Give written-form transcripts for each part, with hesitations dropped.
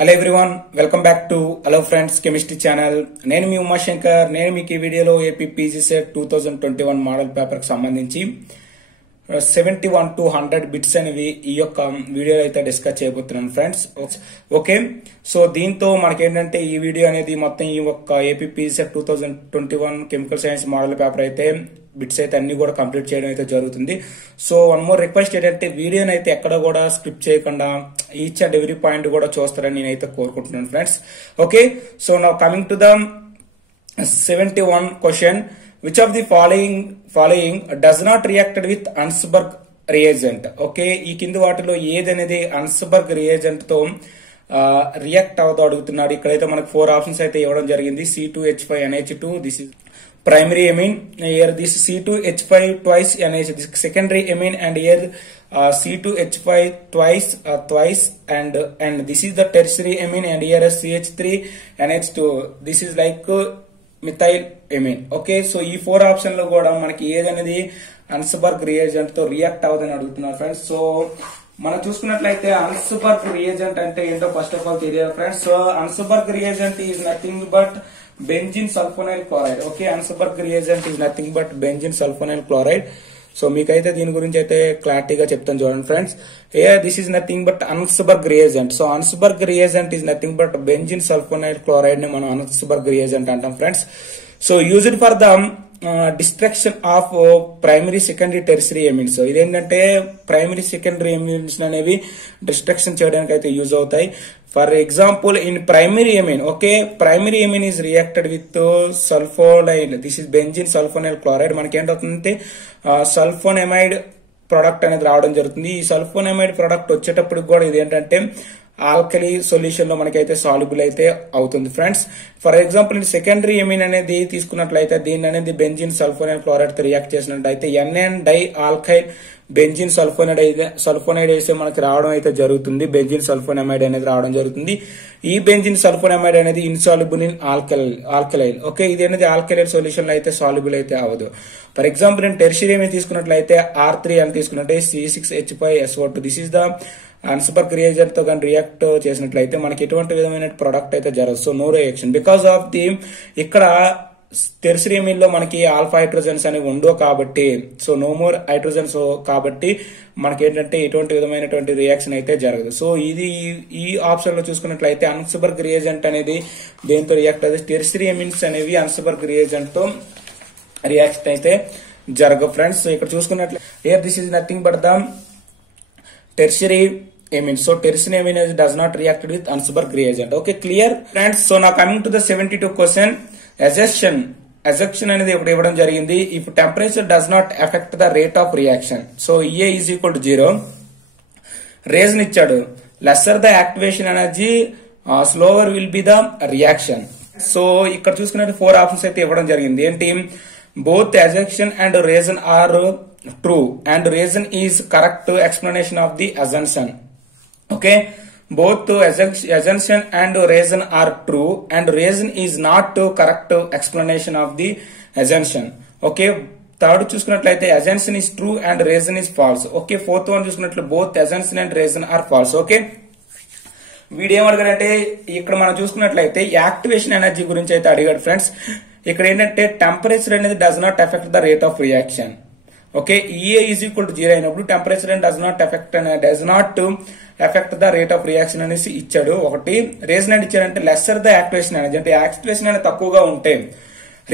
Hello everyone, welcome back to hello friends chemistry channel. నేను మీ ఉమాశంకర్. నేను మీకు ఈ వీడియోలో AP PG set 2021 model paper కి సంబంధించి 71 to 100 బిట్స్ అనేవి ఈ యొక్క వీడియో అయితే డిస్కస్ చేయబోతున్నాను ఫ్రెండ్స్. ఓకే, సో దీంతో మనకేంటంటే ఈ వీడియో అనేది మొత్తం ఈ యొక్క AP PG set 2021 chemical science model paper అయితే బిట్స్ అయితే అన్ని కూడా కంప్లీట్ చేయడం అయితే జరుగుతుంది. సో వన్ మోర్ రిక్వెస్ట్ ఏంటంటే వీడియోని అయితే ఎక్కడ కూడా స్క్రిప్ట్ చేయకుండా ఈచ్ అండ్ ఎవ్రీ పాయింట్ కూడా చూస్తారని నేనైతే కోరుకుంటున్నాను friends. Okay, so now coming to the 71 question. Which of the following does not reacted with Hinsberg reagent? Okay, ఈ కింది వాటిలో ఏదనేది అన్స్బర్గ్ రియేజెంట్ తో రియాక్ట్ అవుతూ అడుగుతున్నాడు. ఇక్కడైతే మనకు 4 ఆప్షన్స్ అయితే ఇవ్వడం జరిగింది. C2H5NH2, this is primary amine, here this C2H5 twice NH, this secondary amine, and here C2H5 twice and this is the tertiary amine, and here CH3NH2, this is like methyl amine. Okay, so ఈ 4 option లో కూడా మనకి ఏదనేది అన్స్బర్గ్ reagent తో react అవుతుందని అడుగుతున్నారు friends. So మనం చూసుకున్నట్లయితే అన్స్బర్గ్ reagent అంటే ఏంటో ఫస్ట్ ఆఫ్ ఆల్ తెలియాలి friends. So Hinsberg reagent is nothing but benzene sulfonyl chloride. Okay, Hinsberg reagent is nothing but benzene sulfonyl chloride. So మీకైతే దీని గురించి అయితే క్లారిటీగా చెప్తాను చూడండి friends. This is nothing but Hinsberg reagent. So Hinsberg reagent is nothing but benzene sulfonyl chloride ని మనం Hinsberg reagent అంటాం friends. So used for the destruction of primary secondary tertiary amines. ఇదేంటంటే ప్రైమరీ సెకండరీ ఎమిన్స్ అనేవి destruction చేయడానికి అయితే use అవుతాయి. For example in primary amine, okay, primary amine is reacted with sulfonyl, this is benzene sulfonyl chloride. మనకి ఏంటవుతుందంటే సల్ఫోనెమైడ్ product అనేది రావడం జరుగుతుంది. ఈ సల్ఫోనెమైడ్ ప్రొడక్ట్ వచ్చేటప్పుడు కూడా ఇది ఏంటంటే ఆల్కలీ సొల్యూషన్ లో మనకైతే సాల్యుబుల్ అయితే అవుతుంది ఫ్రెండ్స్. ఫర్ ఎగ్జాంపుల్ ఈ సెకండరీ ఎమిన్ అనేది తీసుకున్నట్లయితే దీన్ని అనేది బెంజిన్ సల్ఫోనైల్ క్లోరైడ్ తో రియాక్ట్ చేసినట్లయితే NN డై ఆల్కైల్ బెంజిన్ సల్ఫోనైడ్ అయితే మనకి రావడం అయితే జరుగుతుంది. బెంజిన్ సల్ఫోనమైడ్ అనేది రావడం జరుగుతుంది. ఈ బెంజిన్ సల్ఫోనమైడ్ అనేది ఇన్సాల్యుబుల్ ఇన్ ఆల్కలైల్. ఓకే, ఇది అనేది ఆల్కలైల్ సొల్యూషన్ లో అయితే సాల్యుబుల్ అయితే అవ్వదు. ఫర్ ఎగ్జాంపుల్ నేను టెర్షియరీ ఎమిన్ తీసుకున్నట్లయితే R3 అని తీసుకున్నట్లయితే C6H5SO2, this is the Hinsberg reagent తో కానీ రియాక్ట్ చేసినట్లయితే మనకి ఎటువంటి విధమైన ప్రొడక్ట్ అయితే జరగదు. So no reaction because of the ఇక్కడ టెర్షియరీ ఎమిన్ లో మనకి ఆల్ఫా హైడ్రోజన్స్ అనేవి ఉండవు కాబట్టి, సో నో మోర్ హైడ్రోజన్స్ కాబట్టి మనకి ఏంటంటే ఎటువంటి విధమైనటువంటి రియాక్షన్ అయితే జరగదు. సో ఇది ఈ ఆప్షన్ లో చూసుకున్నట్లయితే అన్స్బర్గ్ రియేజెంట్ అనేది దేంతో రియాక్ట్ అవుతుంది, టెర్షియరీ ఎమిన్స్ అనేవి అన్స్బర్గ్ రియేజెంట్ తో రియాక్షన్ అయితే జరగవు ఫ్రెండ్స్. ఇక్కడ చూసుకున్నట్లయితే here this is nothing but the tertiary amine. So tertiary amine does not react with Ansberg reagent. Okay, clear friends. So now coming to the 72 question. Assertion అనేది ఇప్పుడు ఇవ్వడం జరిగింది. If temperature does not affect the rate of reaction, so EA is equal to 0. Reason ఇచ్చాడు, lesser the activation energy, slower will be the reaction. So ఇక్కడ చూసుకున్నట్టు 4 options అయితే ఇవ్వడం జరిగింది. ఏంటి, both assertion and reason are true and reason is correct explanation of the assumption. Okay, both assumption and reason are true and reason is not correct explanation of the assumption. Okay, third చూసుకున్నట్లయితే assumption is true and reason is false. Okay, fourth one చూసుకున్నట్లు both assumption and reason are false. Okay, వీడు ఏమడిగాడంటే ఇక్కడ మనం చూసుకున్నట్లయితే activation energy గురించి అయితే అడిగాడు friends. ఇక్కడ ఏంటంటే టెంపరేచర్ అనేది does not effect the rate of reaction. Okay, EA is equal to 0 అయినప్పుడు temperature and does not effect the rate of reaction అనేసి ఇచ్చాడు. ఒకటి రీజన్ అంటే ఇచ్చాడంటే లెస్సర్ ద యాక్టివేషన్ ఎనర్జీ, అంటే యాక్టివేషన్ అనేది తక్కువగా ఉంటే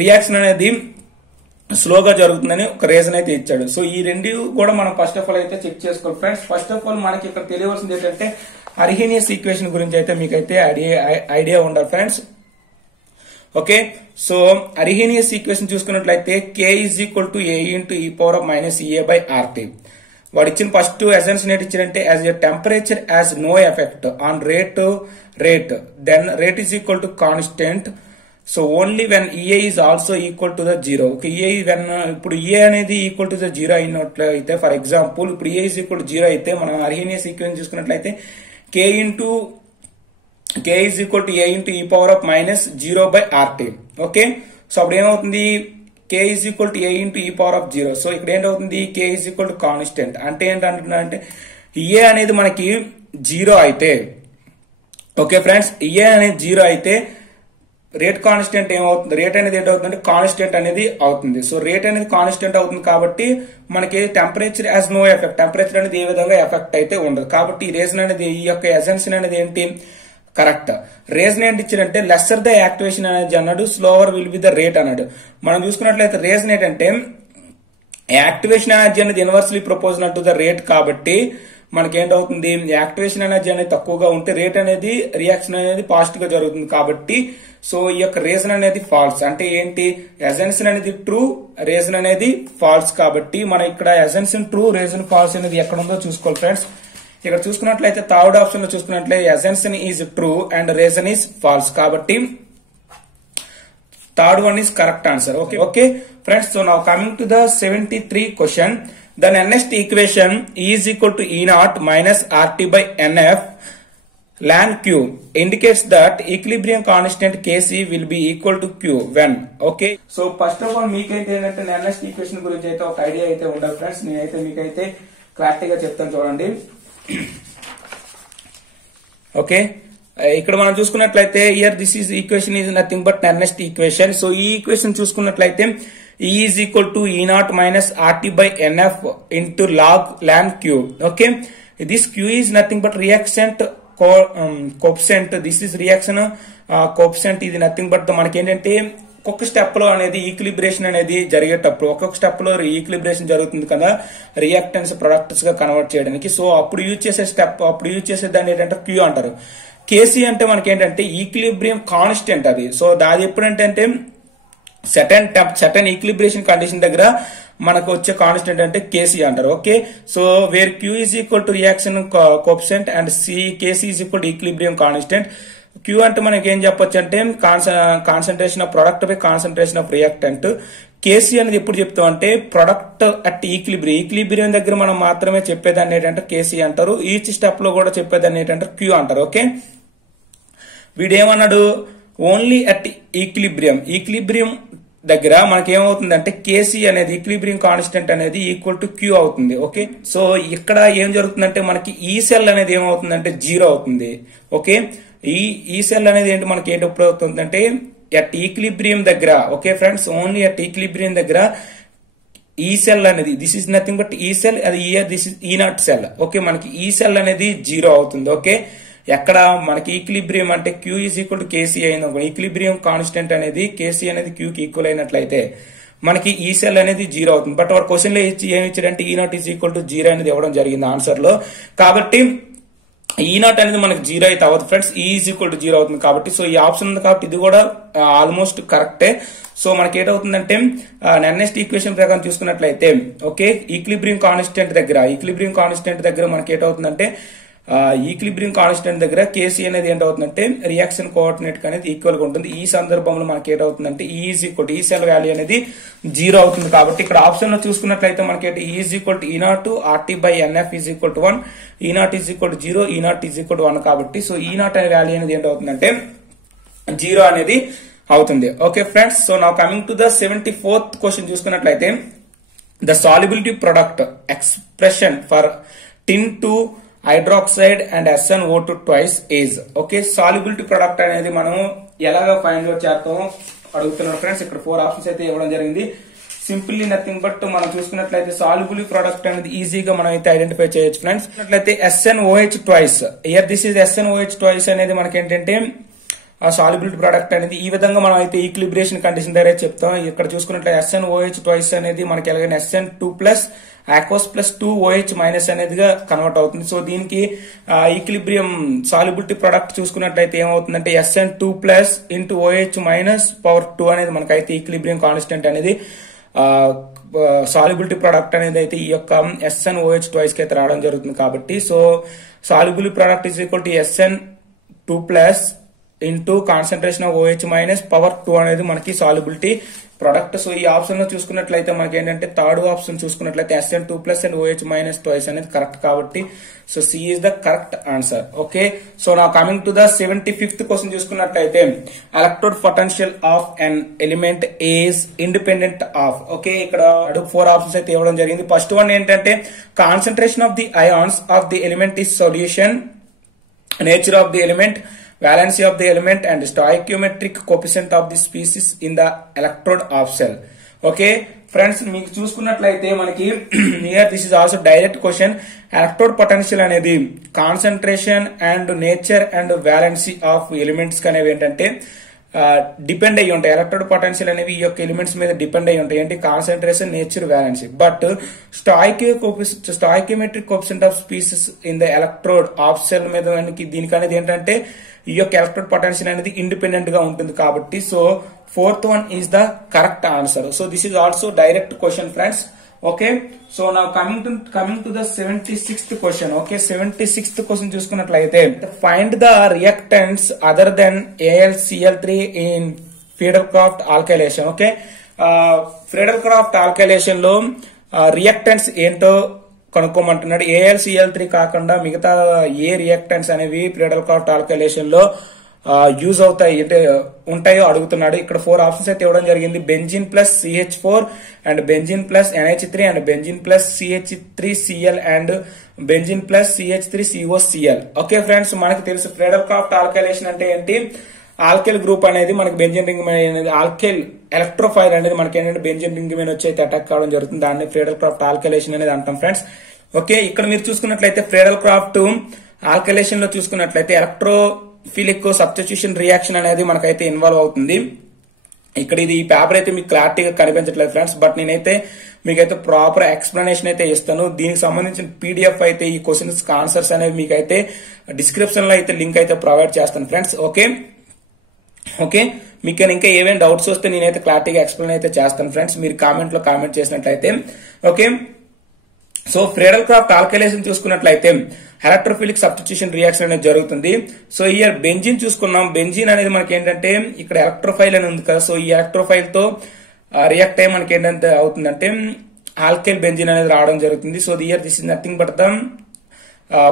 రియాక్షన్ అనేది స్లోగా జరుగుతుందని ఒక రీజన్ అయితే ఇచ్చాడు. సో ఈ రెండు కూడా మనం ఫస్ట్ ఆఫ్ ఆల్ అయితే చెక్ చేసుకోవాలి ఫ్రెండ్స్. ఫస్ట్ ఆఫ్ ఆల్ మనకి ఇక్కడ తెలియవలసింది ఏంటంటే అర్హీనియస్ ఈక్వేషన్ గురించి అయితే మీకైతే ఐడియా ఉండాలి friends. Okay, so Arrhenius equation చూసుకున్నట్లయితే K is equal to A into E power of minus EA by RT. వాడు ఇచ్చిన ఫస్ట్ అసెన్షన్ ఏంటి ఇచ్చారంటే as a temperature as no effect on rate then rate is equal to constant. So only when EA is also equal to the 0. EA when ఇప్పుడు EA అనేది equal to the 0 అయినట్లయితే, for example ఇప్పుడు EA is equal to 0 అయితే మనం Arrhenius equation చూసుకున్నట్లయితే K is equal to A into E power of minus 0 by RT. Okay, so అప్పుడు ఏమవుతుంది, K is equal to A into E power of 0. So ఇక్కడ ఏంటవుతుంది, K is equal to constant. అంటే ఏంటంటున్నా అంటే EA అనేది మనకి 0 అయితే okay friends, ఏ అనేది 0 అయితే రేట్ కాన్స్టెంట్ ఏమవుతుంది, రేట్ అనేది ఏంటవుతుందంటే కాన్స్టెంట్ అనేది అవుతుంది. సో రేట్ అనేది కాన్స్టెంట్ అవుతుంది కాబట్టి మనకి temperature as no effect, temperature అనేది ఏ విధంగా ఎఫెక్ట్ అయితే ఉండదు. కాబట్టి ఈ రీజన్ అనేది, ఈ యొక్క అజంప్షన్ అనేది ఏంటి, కరెక్ట్. రీజన్ ఏంటి ఇచ్చారంటే లెస్సర్ ద యాక్టివేషన్ ఎనర్జీ అన్నాడు, slower will be the rate అన్నాడు. మనం చూసుకున్నట్లయితే రీజన్ ఏంటంటే యాక్టివేషన్ ఎనర్జీ అనేది inversely proposal to the rate కాబట్టి మనకేంటవుతుంది, యాక్టివేషన్ ఎనర్జీ అనేది తక్కువగా ఉంటే రేట్ అనేది రియాక్షన్ అనేది పాజిటివ్ గా జరుగుతుంది. కాబట్టి సో ఈ యొక్క రీజన్ అనేది ఫాల్స్. అంటే ఏంటి, అజంప్షన్ అనేది ట్రూ, రీజన్ అనేది ఫాల్స్. కాబట్టి మనం ఇక్కడ అజంప్షన్ ట్రూ, రీజన్ ఫాల్స్ అనేది ఎక్కడ ఉందో చూసుకోవాలి ఫ్రెండ్స్. ఇక్కడ చూసుకున్నట్లయితే థర్డ్ ఆప్షన్ లో చూసుకున్నట్లయితే assumption is true and reason is false. కాబట్టి third one is correct answer. Okay friends, so now coming to the 73 question. The next equation is equal to E naught minus RT by NF ln Q indicates that equilibrium constant Kc will be equal to Q when. Okay. So first of all మీకైతే ఏంటంటే next equation గురించి అయితే ఒక idea అయితే ఉండాలి friends. నేనైతే మీకైతే క్లారిటీగా చెప్తాను చూడండి. ఓకే, ఇక్కడ మనం చూసుకున్నట్లయితే here this is equation is nothing but next equation. So ఈ ఈక్వేషన్ చూసుకున్నట్లయితే E is equal to E naught minus RT by NF into log ln Q. Okay, this Q is nothing but reactant coefficient. This is reaction coefficient is nothing but మనకి ఏంటంటే ఒక్కొక్క step లో అనేది ఈక్విలిబ్రేషన్ అనేది జరిగేటప్పుడు ఒక్కొక్క step లో ఈక్విలిబ్రేషన్ జరుగుతుంది కదా రియాక్టెన్స్ ప్రొడక్ట్స్ గా కన్వర్ట్ చేయడానికి. సో అప్పుడు యూజ్ చేసే దాన్ని ఏంటంటే Q అంటారు. కేసీ అంటే మనకి ఏంటంటే ఈక్విలిబ్రియం కాన్స్టెంట్ అది. సో అది ఎప్పుడంటే సర్టెన్ ఈక్విలిబ్రేషన్ కండిషన్ దగ్గర మనకు వచ్చే కాన్స్టెంట్ అంటే కేసీ అంటారు. Okay, so where Q is equal to reaction coefficient and KC is equal to equilibrium constant. Q అంటే మనకి ఏం చెప్పొచ్చు అంటే concentration of product by concentration of reactant. KC అనేది ఎప్పుడు చెప్తాం అంటే ప్రొడక్ట్ అట్ ఈక్విలిబ్రియం దగ్గర మనం మాత్రమే చెప్పేదాన్ని ఏంటంటే కేసీ అంటారు. ఈచ్ స్టెప్ లో కూడా చెప్పేదాన్ని ఏంటంటే క్యూ అంటారు. ఓకే, వీడేమన్నాడు, ఓన్లీ అట్ ఈక్విలిబ్రియం దగ్గర మనకి ఏమవుతుందంటే కేసీ అనేది ఈక్విలిబ్రియం కాన్స్టెంట్ అనేది ఈక్వల్ టు క్యూ అవుతుంది. ఓకే, సో ఇక్కడ ఏం జరుగుతుందంటే మనకి ఈ సెల్ అనేది ఏమవుతుందంటే 0 అవుతుంది. ఓకే, ఈ సెల్ అనేది ఏంటి మనకి ఏంటి ఎప్పుడు అవుతుందంటే అట్ ఈక్విలిబ్రియం దగ్గర. Okay friends, only at equilibrium దగ్గర ఈ సెల్ అనేది దిస్ ఇస్ నథింగ్ బట్ ఈ సెల్, అది దిస్ ఇస్ ఈ నాట్ సెల్. ఓకే, మనకి ఈ సెల్ అనేది 0 అవుతుంది. ఓకే, ఎక్కడ మనకి ఈక్విలిబ్రియం అంటే Q is equal to KC అయింది. ఈక్విలిబ్రియం కాన్స్టెంట్ అనేది కేసీ అనేది క్యూకి ఈక్వల్ అయినట్లయితే మనకి ఈ సెల్ అనేది 0 అవుతుంది. బట్ వాడు క్వశ్చన్ లో ఏమి ఇచ్చారంటే ఈ నాట్ ఈజ్ ఈక్వల్ టు 0 అనేది ఇవ్వడం జరిగింది ఆన్సర్ లో. కాబట్టి ఈ నాట్ అనేది మనకి 0 అయితే అవ్వదు ఫ్రెండ్స్, ఈ ఈజ్ ఈక్వల్ టు 0 అవుతుంది. కాబట్టి సో ఈ ఆప్షన్ ఉంది కాబట్టి ఇది కూడా ఆల్మోస్ట్ కరెక్టే. సో మనకి ఏంటవుతుందంటే నెక్స్ట్ ఈక్వేషన్ ప్రకారం చూసుకున్నట్లయితే ఓకే ఈక్విలిబ్రియం కాన్స్టెంట్ దగ్గర మనకి ఏంటవుతుందంటే ఈక్విలిబ్రియం కాన్స్టెంట్ దగ్గర కేసీ అనేది ఏంటవుతుందంటే రియాక్షన్ కోఆర్డినేట్ అనేది ఈక్వల్ గా ఉంటుంది. ఈ సందర్భంలో మనకి ఏంటవుతుందంటే is equal E cell value అనేది 0 అవుతుంది. కాబట్టి ఇక్కడ ఆప్షన్ లో చూసుకున్నట్లయితే మనకి is equal to E naught RT by NF is equal to 1, E not is equal to 0, ఈ నాట్ ఈజ్ ఈక్వల్ టు 1. కాబట్టి సో ఈ నాట్ అనే వాల్యూ అనేది ఏంటవుతుందంటే 0 అనేది అవుతుంది. Okay friends, so now coming to the 74th question చూసుకున్నట్లయితే the solubility product expression for tin 2 hydroxide and SnO2 twice is. Okay, solubility product అనేది మనం ఎలాగా ఫైండ్ అవుట్ చేస్తామో అడుగుతున్నారు ఫ్రెండ్స్. ఇక్కడ 4 ఆప్షన్స్ అయితే ఇవ్వడం జరిగింది. సింపుల్లీ నథింగ్ బట్ మనం చూసుకున్నట్లయితే సాల్యుబిలిటీ ప్రొడక్ట్ అనేది ఈజీగా మనం అయితే ఐడెంటిఫై చేయొచ్చు ఫ్రెండ్స్. చూసినట్లయితే SnOH twice, here this is SnOH twice అనేది మనకి ఏంటంటే ఆ సాల్యుబిలిటీ ప్రొడక్ట్ అనేది ఈ విధంగా మనం అయితే ఈక్విలిబ్రేషన్ కండిషన్ దగ్గర చెప్తాం. ఇక్కడ చూసుకున్నట్లయితే SnOH ట్వైస్ అనేది మనకి ఎలాగైనా SN2 plus aqueous plus 2OH minus అనేదిగా కన్వర్ట్ అవుతుంది. సో దీనికి ఈక్విలిబ్రియం సాల్యుబిలిటీ ప్రొడక్ట్ చూసుకున్నట్లయితే ఏమవుతుందంటే SN2 plus into OH minus power 2 అనేది మనకైతే ఈక్విలిబ్రియం కాన్స్టెంట్ అనేది సాల్యుబిలిటీ ప్రొడక్ట్ అనేది అయితే ఈ యొక్క SnOH ట్వైస్ కి అయితే రావడం జరుగుతుంది. కాబట్టి so solubility product is equal to SN2 plus into concentration of OH minus power 2 అనేది మనకి సాల్యుబిలిటీ ప్రొడక్ట్. సో ఈ ఆప్షన్ లో చూసుకున్నట్లయితే మనకి ఏంటంటే థర్డ్ ఆప్షన్ చూసుకున్నట్లయితే SN2 plus and OH minus twice అనేది కరెక్ట్. కాబట్టి so C is the correct answer. Okay, so now coming to the 75th question చూసుకున్నట్లయితే electrode potential of an element is independent of. Okay, ఇక్కడ 4 options అయితే ఇవ్వడం జరిగింది. First one ఏంటంటే concentration of the ions of the element is solution, nature of the element, valency of the element and stoichiometric coefficient of the species in the electrode of cell. Okay friends, మీకు చూసుకున్నట్లయితే మనకి here this is also direct question. Electrode potential అనేది concentration and nature and valency of elements అనేవి ఏంటంటే depend అయ్యి ఉంటాయి. Electrode potential అనేవి ఈ యొక్క ఎలిమెంట్స్ మీద డిపెండ్ అయ్యి ఉంటాయి. ఏంటి? Concentration, nature, valency. But stoichiometric coefficient of species in the electrode of cell మీద దీనికి అనేది ఏంటంటే ఈ యొక్క ఎలక్ట్రోడ్ పొటెన్షియల్ అనేది ఇండిపెండెంట్ గా ఉంటుంది కాబట్టి so fourth one is the correct answer. So this is also direct question friends. Okay, so now coming to the 76th question. Okay, 76th question చూసుకున్నట్లయితే find the reactants other than AlCl3 in Friedel-Crafts alkylation. Okay, Friedel-Crafts alkylation లో reactants ఏంటో కనుక్కోమంటున్నాడు. AlCl3 కాకుండా మిగతా ఏ reactants అనేవి Friedel-Crafts alkylation లో use అవుతాయి అంటే ఉంటాయో అడుగుతున్నాడు. ఇక్కడ 4 ఆప్షన్స్ అయితే ఇవ్వడం జరిగింది. Benzene plus CH4 and benzene plus NH3 and benzene plus CH3Cl and benzene plus CH3COCl. Okay friends, మనకి తెలుసు Friedel-Crafts alkylation అంటే ఏంటి? ఆల్కెల్ గ్రూప్ అనేది మనకి బెంజిన్ రింగ్ అనేది ఆల్కెల్ ఎలక్ట్రోఫైల్ అనేది మనకి ఏంటంటే బెంజిన్ రింగ్ మీద వచ్చి అయితే అటాక్ కావడం జరుగుతుంది. దాన్ని Friedel-Crafts alkylation అనేది అంటాం ఫ్రెండ్స్. ఓకే, ఇక్కడ మీరు చూసుకున్నట్లయితే Friedel-Crafts alkylation లో చూసుకున్నట్లయితే ఎలక్ట్రోఫిలిక్ సబ్స్టిట్యూషన్ రియాక్షన్ అనేది మనకైతే ఇన్వాల్వ్ అవుతుంది. ఇక్కడ ఇది ఈ పేపర్ అయితే మీకు క్లారిటీగా కనిపించట్లేదు ఫ్రెండ్స్, బట్ నేనైతే మీకైతే ప్రాపర్ ఎక్స్ప్లెనేషన్ అయితే ఇస్తాను. దీనికి సంబంధించిన PDF అయితే ఈ క్వశ్చన్స్ ఆన్సర్స్ అనేవి మీకైతే డిస్క్రిప్షన్ లో అయితే లింక్ అయితే ప్రొవైడ్ చేస్తాను ఫ్రెండ్స్. ఓకే, మీకు ఇంకా ఏమేమి డౌట్స్ వస్తే నేనైతే క్లారిటీగా ఎక్స్ప్లెయిన్ అయితే చేస్తాను ఫ్రెండ్స్, మీరు కామెంట్ లో కామెంట్ చేసినట్లయితే. ఓకే, సో Friedel-Crafts alkylation చూసుకున్నట్లయితే ఎలక్ట్రోఫిలిక్ సబ్స్టిట్యూషన్ రియాక్షన్ అనేది జరుగుతుంది. సో ఇయర్ బెంజిన్ చూసుకున్నాం. బెంజిన్ అనేది మనకి ఏంటంటే ఇక్కడ ఎలక్ట్రోఫైల్ అని ఉంది కదా, సో ఈ ఎలక్ట్రోఫైల్ తో రియాక్ట్ అయ్యి మనకి ఏంటంటే అవుతుందంటే ఆల్కైల్ బెంజిన్ అనేది రావడం జరుగుతుంది. So year this is nothing but the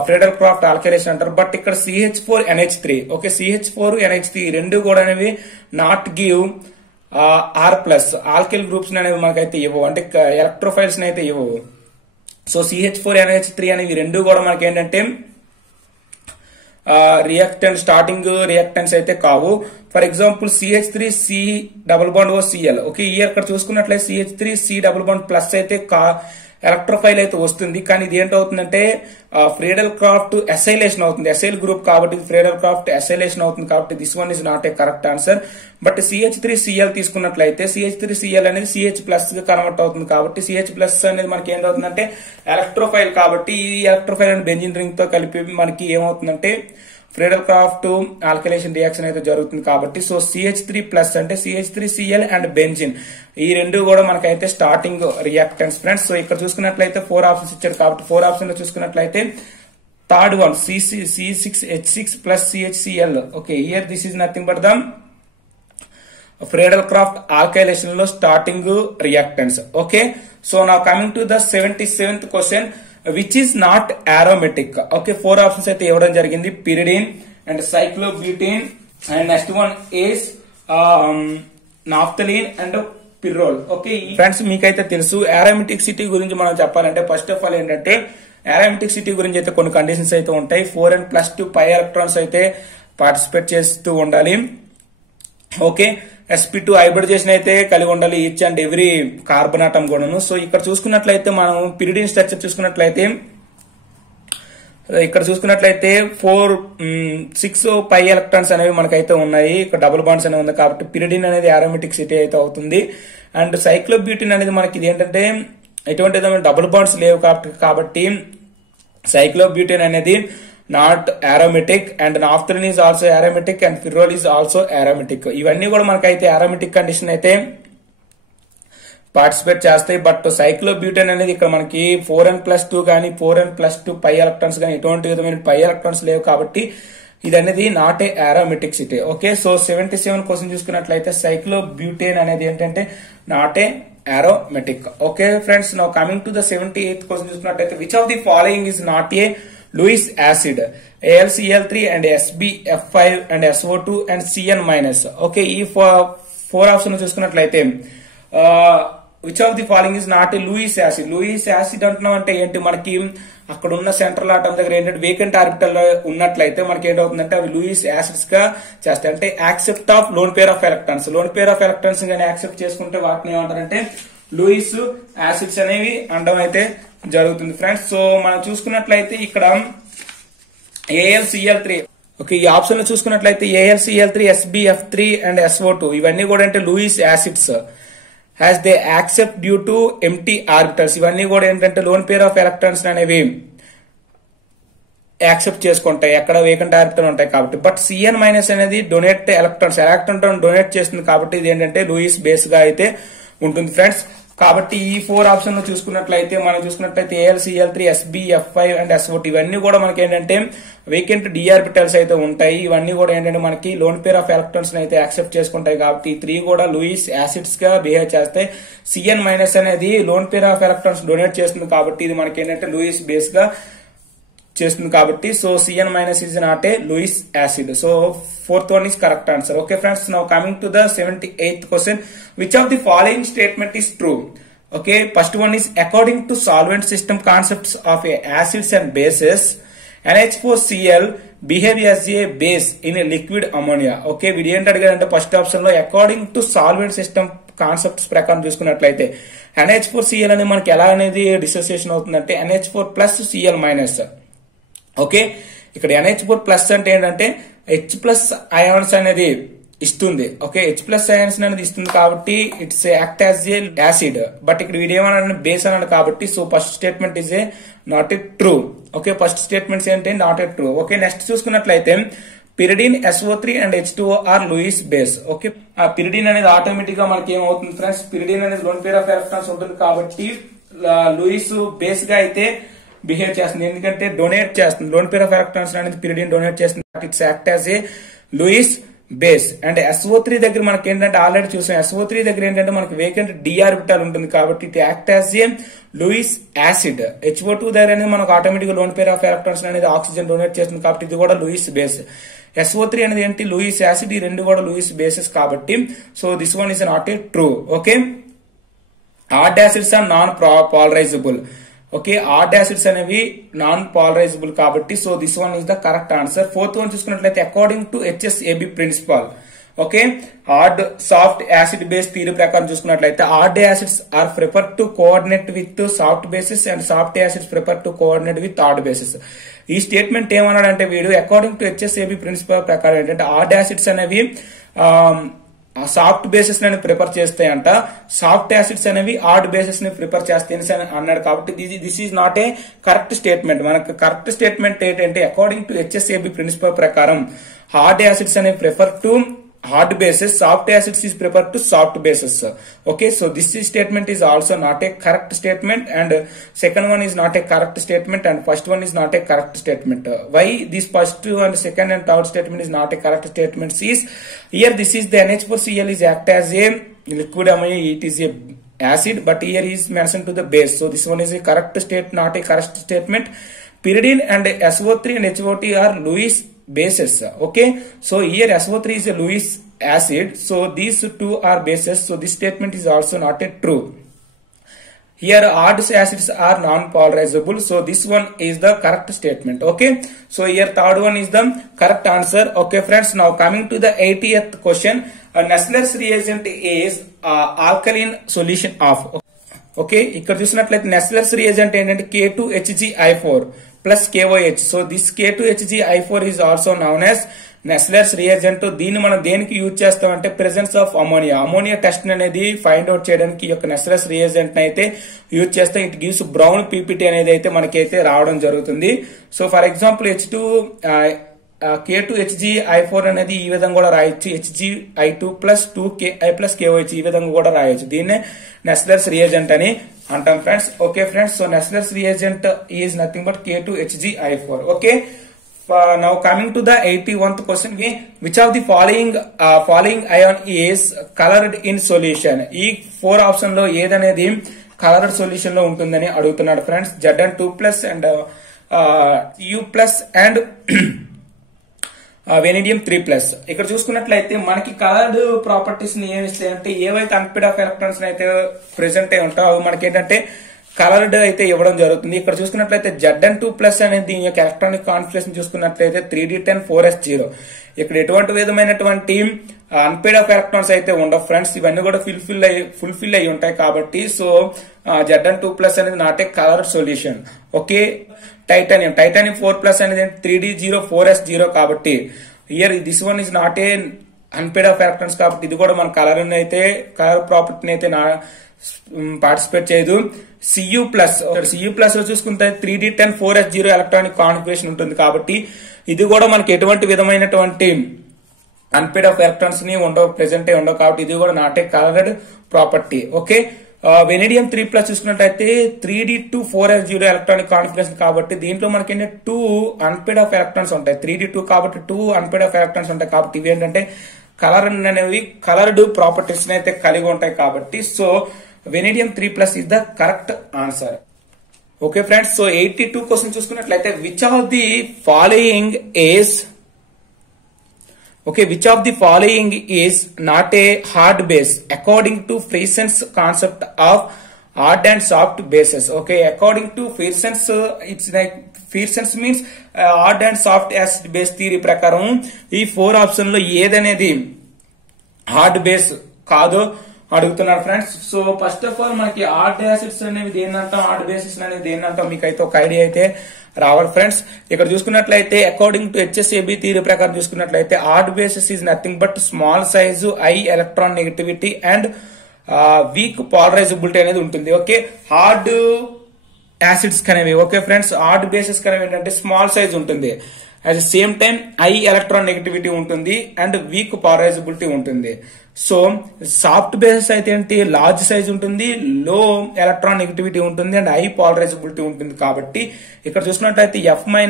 Friedel-Crafts alkylation అంటారు. బట్ ఇక్కడ CH4NH3 ఓకే, CH4NH3 రెండు కూడా అనేవి not give R+ alkyl groups అనేవి మనకైతే ఇవ్వవు, అంటే ఎలక్ట్రోఫైల్స్ అయితే ఇవ్వవు. సో CH4NH3 అనేవి రెండు కూడా మనకి ఏంటంటే రియాక్టెంట్ స్టార్టింగ్ రియాక్టెంట్స్ అయితే కావు. For example CH3C+OCl. ఓకే, ఇక్కడ చూసుకున్నట్లయితే CH3C++ అయితే ఎలక్ట్రోఫైల్ అయితే వస్తుంది, కానీ ఇది ఏంటవుతుందంటే Friedel-Crafts అసైలేషన్ అవుతుంది. అసైల్ గ్రూప్ కాబట్టి Friedel-Crafts అసైలేషన్ అవుతుంది కాబట్టి this one is not A correct answer. But CH3Cl తీసుకున్నట్లయితే CH3Cl అనేది CH+ గా కన్వర్ట్ అవుతుంది కాబట్టి CH+ అనేది మనకి ఏంటవుతుందంటే ఎలక్ట్రోఫైల్ కాబట్టి ఈ ఎలక్ట్రోఫైల్ అండ్ బెంజిన్ రింగ్ తో కలిపి మనకి ఏమవుతుందంటే Friedel-Crafts alkylation రియాక్షన్ అయితే జరుగుతుంది కాబట్టి సో CH3+ అంటే CH3Cl అండ్ బెంజిన్ ఈ రెండు కూడా మనకైతే స్టార్టింగ్ రియాక్టెంట్స్ ఫ్రెండ్స్. సో ఇక్కడ చూసుకున్నట్లయితే 4 ఆప్షన్స్ ఇచ్చారు కాబట్టి 4 ఆప్షన్ లో చూసుకున్నట్లయితే third one C6H6 + CHCl. Okay, here this is nothing but the Friedel-Crafts alkylation లో starting reactants. Okay, so now coming to the 77th question, which is not aromatic. Okay, 4 options అయితే ఇవ్వడం జరిగింది. pyridine and cyclobutene and next one is naphthalene and pyrrole. Okay friends, మీకైతే తెలుసు aromaticity గురించి మనం చెప్పాలంటే first of all ఏంటంటే aromaticity గురించి అయితే కొన్ని కండిషన్స్ అయితే ఉంటాయి. 4n+2 పై ఎలక్ట్రాన్స్ అయితే పార్టిసిపేట్ చేస్తూ ఉండాలి. ఓకే, sp2 హైబ్రిడైజేషన్ అయితే కలిగి ఉండాలి each and every carbon atom కూడాను. సో ఇక్కడ చూసుకున్నట్లయితే మనం పిరిడిన్ స్ట్రక్చర్ చూసుకున్నట్లయితే ఇక్కడ చూసుకున్నట్లయితే 6 పై ఎలక్ట్రాన్స్ అనేవి మనకైతే ఉన్నాయి. ఇక్కడ డబుల్ బాండ్స్ అనేవి ఉంది కాబట్టి పిరిడిన్ అనేది aromaticity అయితే అవుతుంది. అండ్ సైక్లోబ్యూటిన్ అనేది మనకి ఇది ఏంటంటే ఎటువంటి డబుల్ బాండ్స్ లేవు కాబట్టి సైక్లోబ్యూటిన్ అనేది not aromatic and naphthalene is also aromatic and pyrrole is also aromatic. ఇవన్నీ కూడా మనకైతే aromatic కండిషన్ అయితే పార్టిసిపేట్ చేస్తాయి. బట్ సైక్లోబ్యూటేన్ అనేది ఇక్కడ మనకి 4n+2 కానీ 4n+2 పై ఎలక్ట్రాన్స్ కానీ ఎటువంటి విధమైన పై ఎలక్ట్రాన్స్ లేవు కాబట్టి ఇది అనేది not a aromaticity. Okay, so 77 question చూసుకున్నట్లయితే సైక్లోబ్యూటేన్ అనేది ఏంటంటే not a aromatic. Okay friends, now coming to the 78th question చూసుకున్నట్లయితే which of the following is not a Lewis acid? AlCl3 and SbF5 and SO2 and Cn-. Okay, ఈ 4 option చూసుకున్నట్లయితే which of the following is not a Lewis acid. Lewis acid అంటున్నాం అంటే ఏంటి, మనకి అక్కడ ఉన్న central atom దగ్గర ఏంటంటే వేకెంట్ ఆర్బిటల్ ఉన్నట్లయితే మనకి ఏంటవుతుందంటే అవి లూయిస్ యాసిడ్స్ గా చేస్తాయి. అంటే accept of loan pair of electrons. Loan pair of electrons గానీ యాక్సెప్ట్ చేసుకుంటే వాటిని ఏమంటారంటే లూయిస్ యాసిడ్స్ అనేవి అనడం అయితే జరుగుతుంది ఫ్రెండ్స్. సో మనం చూసుకున్నట్లయితే ఇక్కడ AlCl3, ఓకే, ఈ ఆప్షన్ లో చూసుకున్నట్లయితే AlCl3, SbF3 అండ్ SO2 ఇవన్నీ కూడా అంటే Lewis acids has they accept due to empty orbitals. ఇవన్నీ కూడా ఏంటంటే లోన్ పేర్ ఆఫ్ ఎలక్ట్రాన్స్ అనేవి యాక్సెప్ట్ చేసుకుంటాయి ఎక్కడ వేకెంట్ ఆర్బిటల్ ఉంటాయి కాబట్టి. బట్ Cn మైనస్ అనేది డొనేట్ ఎలక్ట్రాన్ డొనేట్ చేస్తుంది కాబట్టి ఇది ఏంటంటే లూయిస్ బేస్ గా అయితే ఉంటుంది ఫ్రెండ్స్. కాబట్టి ఈ 4 ఆప్షన్ లో చూసుకున్నట్లయితే AlCl3, SbF5 అండ్ SO2 ఇవన్నీ కూడా మనకి ఏంటంటే వేకెంట్ డి ఆర్బిటల్స్ అయితే ఉంటాయి. ఇవన్నీ కూడా ఏంటంటే మనకి లోన్ పేర్ ఆఫ్ ఎలక్ట్రాన్స్ అయితే యాక్సెప్ట్ చేసుకుంటాయి కాబట్టి ఈ 3 కూడా లూయిస్ యాసిడ్స్ గా బిహేవ్ చేస్తాయి. Cn మైనస్ అనేది lone pair of electrons donate చేస్తుంది కాబట్టి ఇది మనకి ఏంటంటే లూయిస్ బేస్ గా చేస్తుంది కాబట్టి so Cn minus is not a Lewis acid. So fourth one is correct answer. Okay friends, now coming to the 78th question, which of the following statement is true? Okay, first one is according to solvent system concepts of a acids and bases, NH4Cl behave as a base in a liquid ammonia. Okay, వీడు ఏంటి అడిగారంటే first option లో according to solvent system concepts ప్రకారం చూసుకున్నట్లయితే NH4Cl అనేది మనకి ఎలా అనేది dissociation అవుతుందంటే NH4 plus Cl minus. Okay, ఇక్కడ NH4 ప్లస్ అంటే ఏంటంటే H ప్లస్ అయాన్స్ అనేది ఇస్తుంది. ఓకే, H ప్లస్ అయాన్స్ అనేది ఇస్తుంది కాబట్టి it's act as a acid. But ఇక్కడ వీడేమన్నా బేస్ అన్నాడు కాబట్టి so first statement is a not a true. Okay, first statements ఏంటి not a true. Okay, next చూసుకున్నట్లయితే pyridine SO3 and H2O are Lewis base. Okay, ఆ pyridine అనేది automatic గా మనకి ఏమవుతుంది ఫ్రెండ్స్, పిరిడిన్ అనేది లోన్ పేర్ ఆఫ్ ఎలక్ట్రాన్స్ ఉంటుంది కాబట్టి లూయిస్ బేస్ గా అయితే బిహేవ్ చేస్తుంది. ఎందుకంటే డొనేట్ చేస్తుంది, లోన్ పేర్ ఆఫ్ ఎలక్ట్రాన్స్ అనేది పిరిడిన్ డొనేట్ చేస్తుంది. It's act as a Lewis base. And SO3 దగ్గర మనకి ఏంటంటే ఆల్రెడీ చూసాం, SO3 దగ్గర ఏంటంటే మనకి వేకెంట్ డి ఆర్బిటల్ ఉంటుంది కాబట్టి it act as a Lewis acid. HO2 దగ్గర అనేది మనకు automatic loan pair of electrons అనేది ఆక్సిజన్ డొనేట్ చేస్తుంది కాబట్టి ఇది కూడా లూయిస్ బేస్. SO3 అనేది ఏంటి లూయిస్ యాసిడ్, ఈ రెండు కూడా లూయిస్ బేసెస్ కాబట్టి so this one is not a true. Okay, hard acids are non polarizable. Okay, hard acids అనేవి నాన్ పాలరైజబుల్ కాబట్టి so this one is the correct answer. Fourth one చూసుకున్నట్లయితే according to HSAB principle. Okay, hard soft acid base theory ప్రకారం చూసుకున్నట్లయితే hard acids are prefer to coordinate with soft bases and soft acids prefer to coordinate with hard bases. ఈ statement ఏమన్నాడంటే వీడు according to HSAB principal ప్రకారం ఏంటంటే add acids అనేవి soft basis ని prepare చేస్తాయంట, soft acids అనేవి ఆడ్ బేసిస్ ని prepare చేస్తాయని అన్నాడు కాబట్టి this is not a correct statement. మనకు కరెక్ట్ స్టేట్మెంట్ ఏంటంటే అకార్డింగ్ టు HSAB ప్రిన్సిపల్ ప్రకారం హార్డ్ యాసిడ్స్ అనేవి prefer to hard bases, soft acids is preferred to soft bases. Okay, so this statement is also not a correct statement and second one is not a correct statement and first one is not a correct statement. Why this first and second and third statement is not a correct statement is here this is the NH4Cl is act as a liquid ammonia, it is a acid but here is mentioned to the base. So this one is a correct state, not a correct statement. Pyridine and SO3 and HO2 are Lewis bases. Okay, so here SO3 is a Lewis acid, so these two are bases, so this statement is also not a true. Here odd acids are non-polarizable, so this one is the correct statement. Okay, so here third one is the correct answer. Okay friends, now coming to the 80th question, Nessler's reagent is alkaline solution of. Okay, ఇక్కడ చూసినట్లయితే Nessler's reagent ఏంటంటే K2HgI4 plus KOH. So this K2HgI4 is also known as Nessler's reagent. దీన్ని మనం దేనికి use చేస్తామంటే presence of ammonia, ammonia test అనేది find out చేయడానికి ఈ యొక్క నెస్లర్స్ రియేజెంట్ అయితే యూజ్ చేస్తే ఇట్ గివ్స్ బ్రౌన్ పీపీటీ అనేది అయితే మనకైతే రావడం జరుగుతుంది. సో ఫర్ ఎగ్జాంపుల్ K2HgI4 అనేది ఈ విధంగా కూడా రాయొచ్చు, HgI2 plus 2Ki plus KOH ఈ విధంగా కూడా రాయొచ్చు. దీన్నే నెస్లర్స్ రియేజెంట్ అని అంటాం friends. Okay friends, so Nessler's reagent is nothing but K2HgI4. Okay, now coming to the 81th question, which of the following ion is colored in solution? ఈ 4 option లో ఏదనేది coloured solution లో ఉంటుందని అడుగుతున్నాడు friends. Zn2 plus and U plus and vanadium 3+. ఇక్కడ చూసుకున్నట్లయితే మనకి coloured properties ని ఏమి ఇస్తాయంటే ఏవైతే అన్పేడ్ ఆఫ్ ఎలక్ట్రాన్స్ అయితే ప్రెసెంట్ అయి ఉంటాయో అవి మనకి ఏంటంటే కలర్డ్ అయితే ఇవ్వడం జరుగుతుంది. ఇక్కడ చూసుకున్నట్లయితే Zn2+ అనేది దీని యొక్క ఎలక్ట్రానిక్ కాన్ఫిగరేషన్ చూసుకున్నట్లయితే 3d10 4s0. ఇక్కడ ఎటువంటి విధమైనటువంటి అన్పేడ్ ఆఫ్ ఎలక్ట్రాన్స్ అయితే ఉండవు ఫ్రెండ్స్. ఇవన్నీ కూడా ఫుల్ఫిల్ అయి ఉంటాయి కాబట్టి సో Zn2+ అనేది not A coloured solution. Okay, titanium 4+ అనేది 3d0 4s0 కాబట్టి here this one is not A unpaired of electrons కాబట్టి ఇది కూడా మన కలర్ ప్రాపర్టీని అయితే పార్టిసిపేట్ చేయదు. Cu+ లో చూసుకుంటే 3d10 4s0 ఎలక్ట్రానిక్ కాన్ఫిగరేషన్ ఉంటుంది కాబట్టి ఇది కూడా మనకి ఎటువంటి విధమైనటువంటి అన్పేడ్ ఆఫ్ ఎలక్ట్రాన్స్ ని ఉండవు, ప్రెసెంట్ ఉండవు కాబట్టి ఇది కూడా not a coloured property. Okay, vanadium 3+ చూసుకున్నట్లయితే 3d2 4s0 ఎలక్ట్రానిక్ కాన్ఫిగరేషన్ కాబట్టి దీంట్లో మనకి ఏంటంటే 2 అన్పేడ్ ఆఫ్ ఎలక్ట్రాన్స్ ఉంటాయి. 3d2 కాబట్టి 2 అన్పేడ్ ఆఫ్ ఎలక్ట్రాన్స్ ఉంటాయి కాబట్టి ఇవి ఏంటంటే కలర్ అనేవి కలర్డ్ ప్రాపర్టీస్ అయితే కలిగి ఉంటాయి కాబట్టి so vanadium 3+ is the correct answer. Okay friends, so 82 question చూసుకున్నట్లయితే which of the following is not a hard base according to Freson's concept of hard and soft bases. Okay, according to Freson's it's like Freson's means hard and soft acid base theory ప్రకారం ఈ 4 option లో ఏదనేది hard base కాదో అడుగుతున్నారు friends. So first of all మనకి hard acids అనేవి దేనంటాం, hard basis అనేది దేనంటాం మీకు అయితే ఒక ఐడియా అయితే రావాలి ఫ్రెండ్స్. ఇక్కడ చూసుకున్నట్లయితే అకార్డింగ్ టు HSAB థియరీ ప్రకారం చూసుకున్నట్లయితే hard bases is nothing but small size, high electron negativity and weak polarizability అనేది ఉంటుంది. ఓకే, హార్డ్ యాసిడ్స్ కనేవి ఓకే ఫ్రెండ్స్, హార్డ్ బేసిస్ కనేవి ఏంటంటే స్మాల్ సైజ్ ఉంటుంది, at the same time high electron negativity ఉంటుంది and weak polarizability ఉంటుంది. So soft bases అయితే ఏంటి లార్జ్ సైజ్ ఉంటుంది, లో ఎలక్ట్రాన్ నెగటివిటీ ఉంటుంది అండ్ హై పాలరైజబిలిటీ ఉంటుంది. కాబట్టి ఇక్కడ చూసుకున్నట్లయితే F-, I-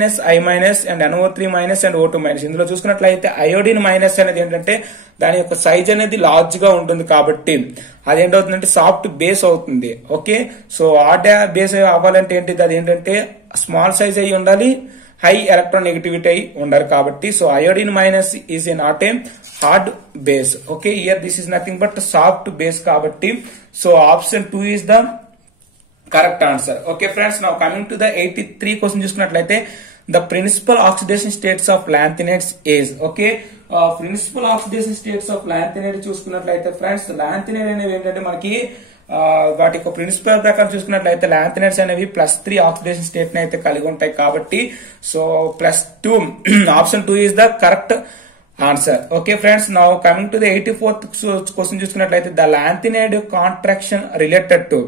and NO3- and O2-. ఇందులో చూసుకున్నట్లయితే అయోడిన్ మైనస్ అనేది ఏంటంటే దాని యొక్క సైజ్ అనేది లార్జ్ గా ఉంటుంది కాబట్టి అదేంటవుతుందంటే సాఫ్ట్ బేస్ అవుతుంది. ఓకే, సో హార్డ్ బేస్ అవ్వాలంటే ఏంటిది, అది ఏంటంటే స్మాల్ సైజ్ అయి ఉండాలి, హై ఎలక్ట్రాన్ నెగటివిటీ అయి ఉండాలి కాబట్టి so iodine minus is a not a hard base. Okay, here this is nothing but soft base కాబట్టి so option 2 is the correct answer. Okay friends, now coming to the 83 question చూసుకున్నట్లయితే the principal oxidation states of lanthanides is. Okay, principal oxidation states of lanthanide చూసుకున్నట్లయితే friends lanthanide అనేవి ఏంటంటే మనకి వాటి యొక్క principal ప్రకారం చూసుకున్నట్లయితే లాంథనైడ్స్ అనేవి +3 ఆక్సిడేషన్ స్టేట్ ని అయితే కలిగి ఉంటాయి కాబట్టి so +2 option 2 is the correct answer. Okay friends, now coming to the 84th question చూసుకున్నట్లయితే the lanthanide contraction related to.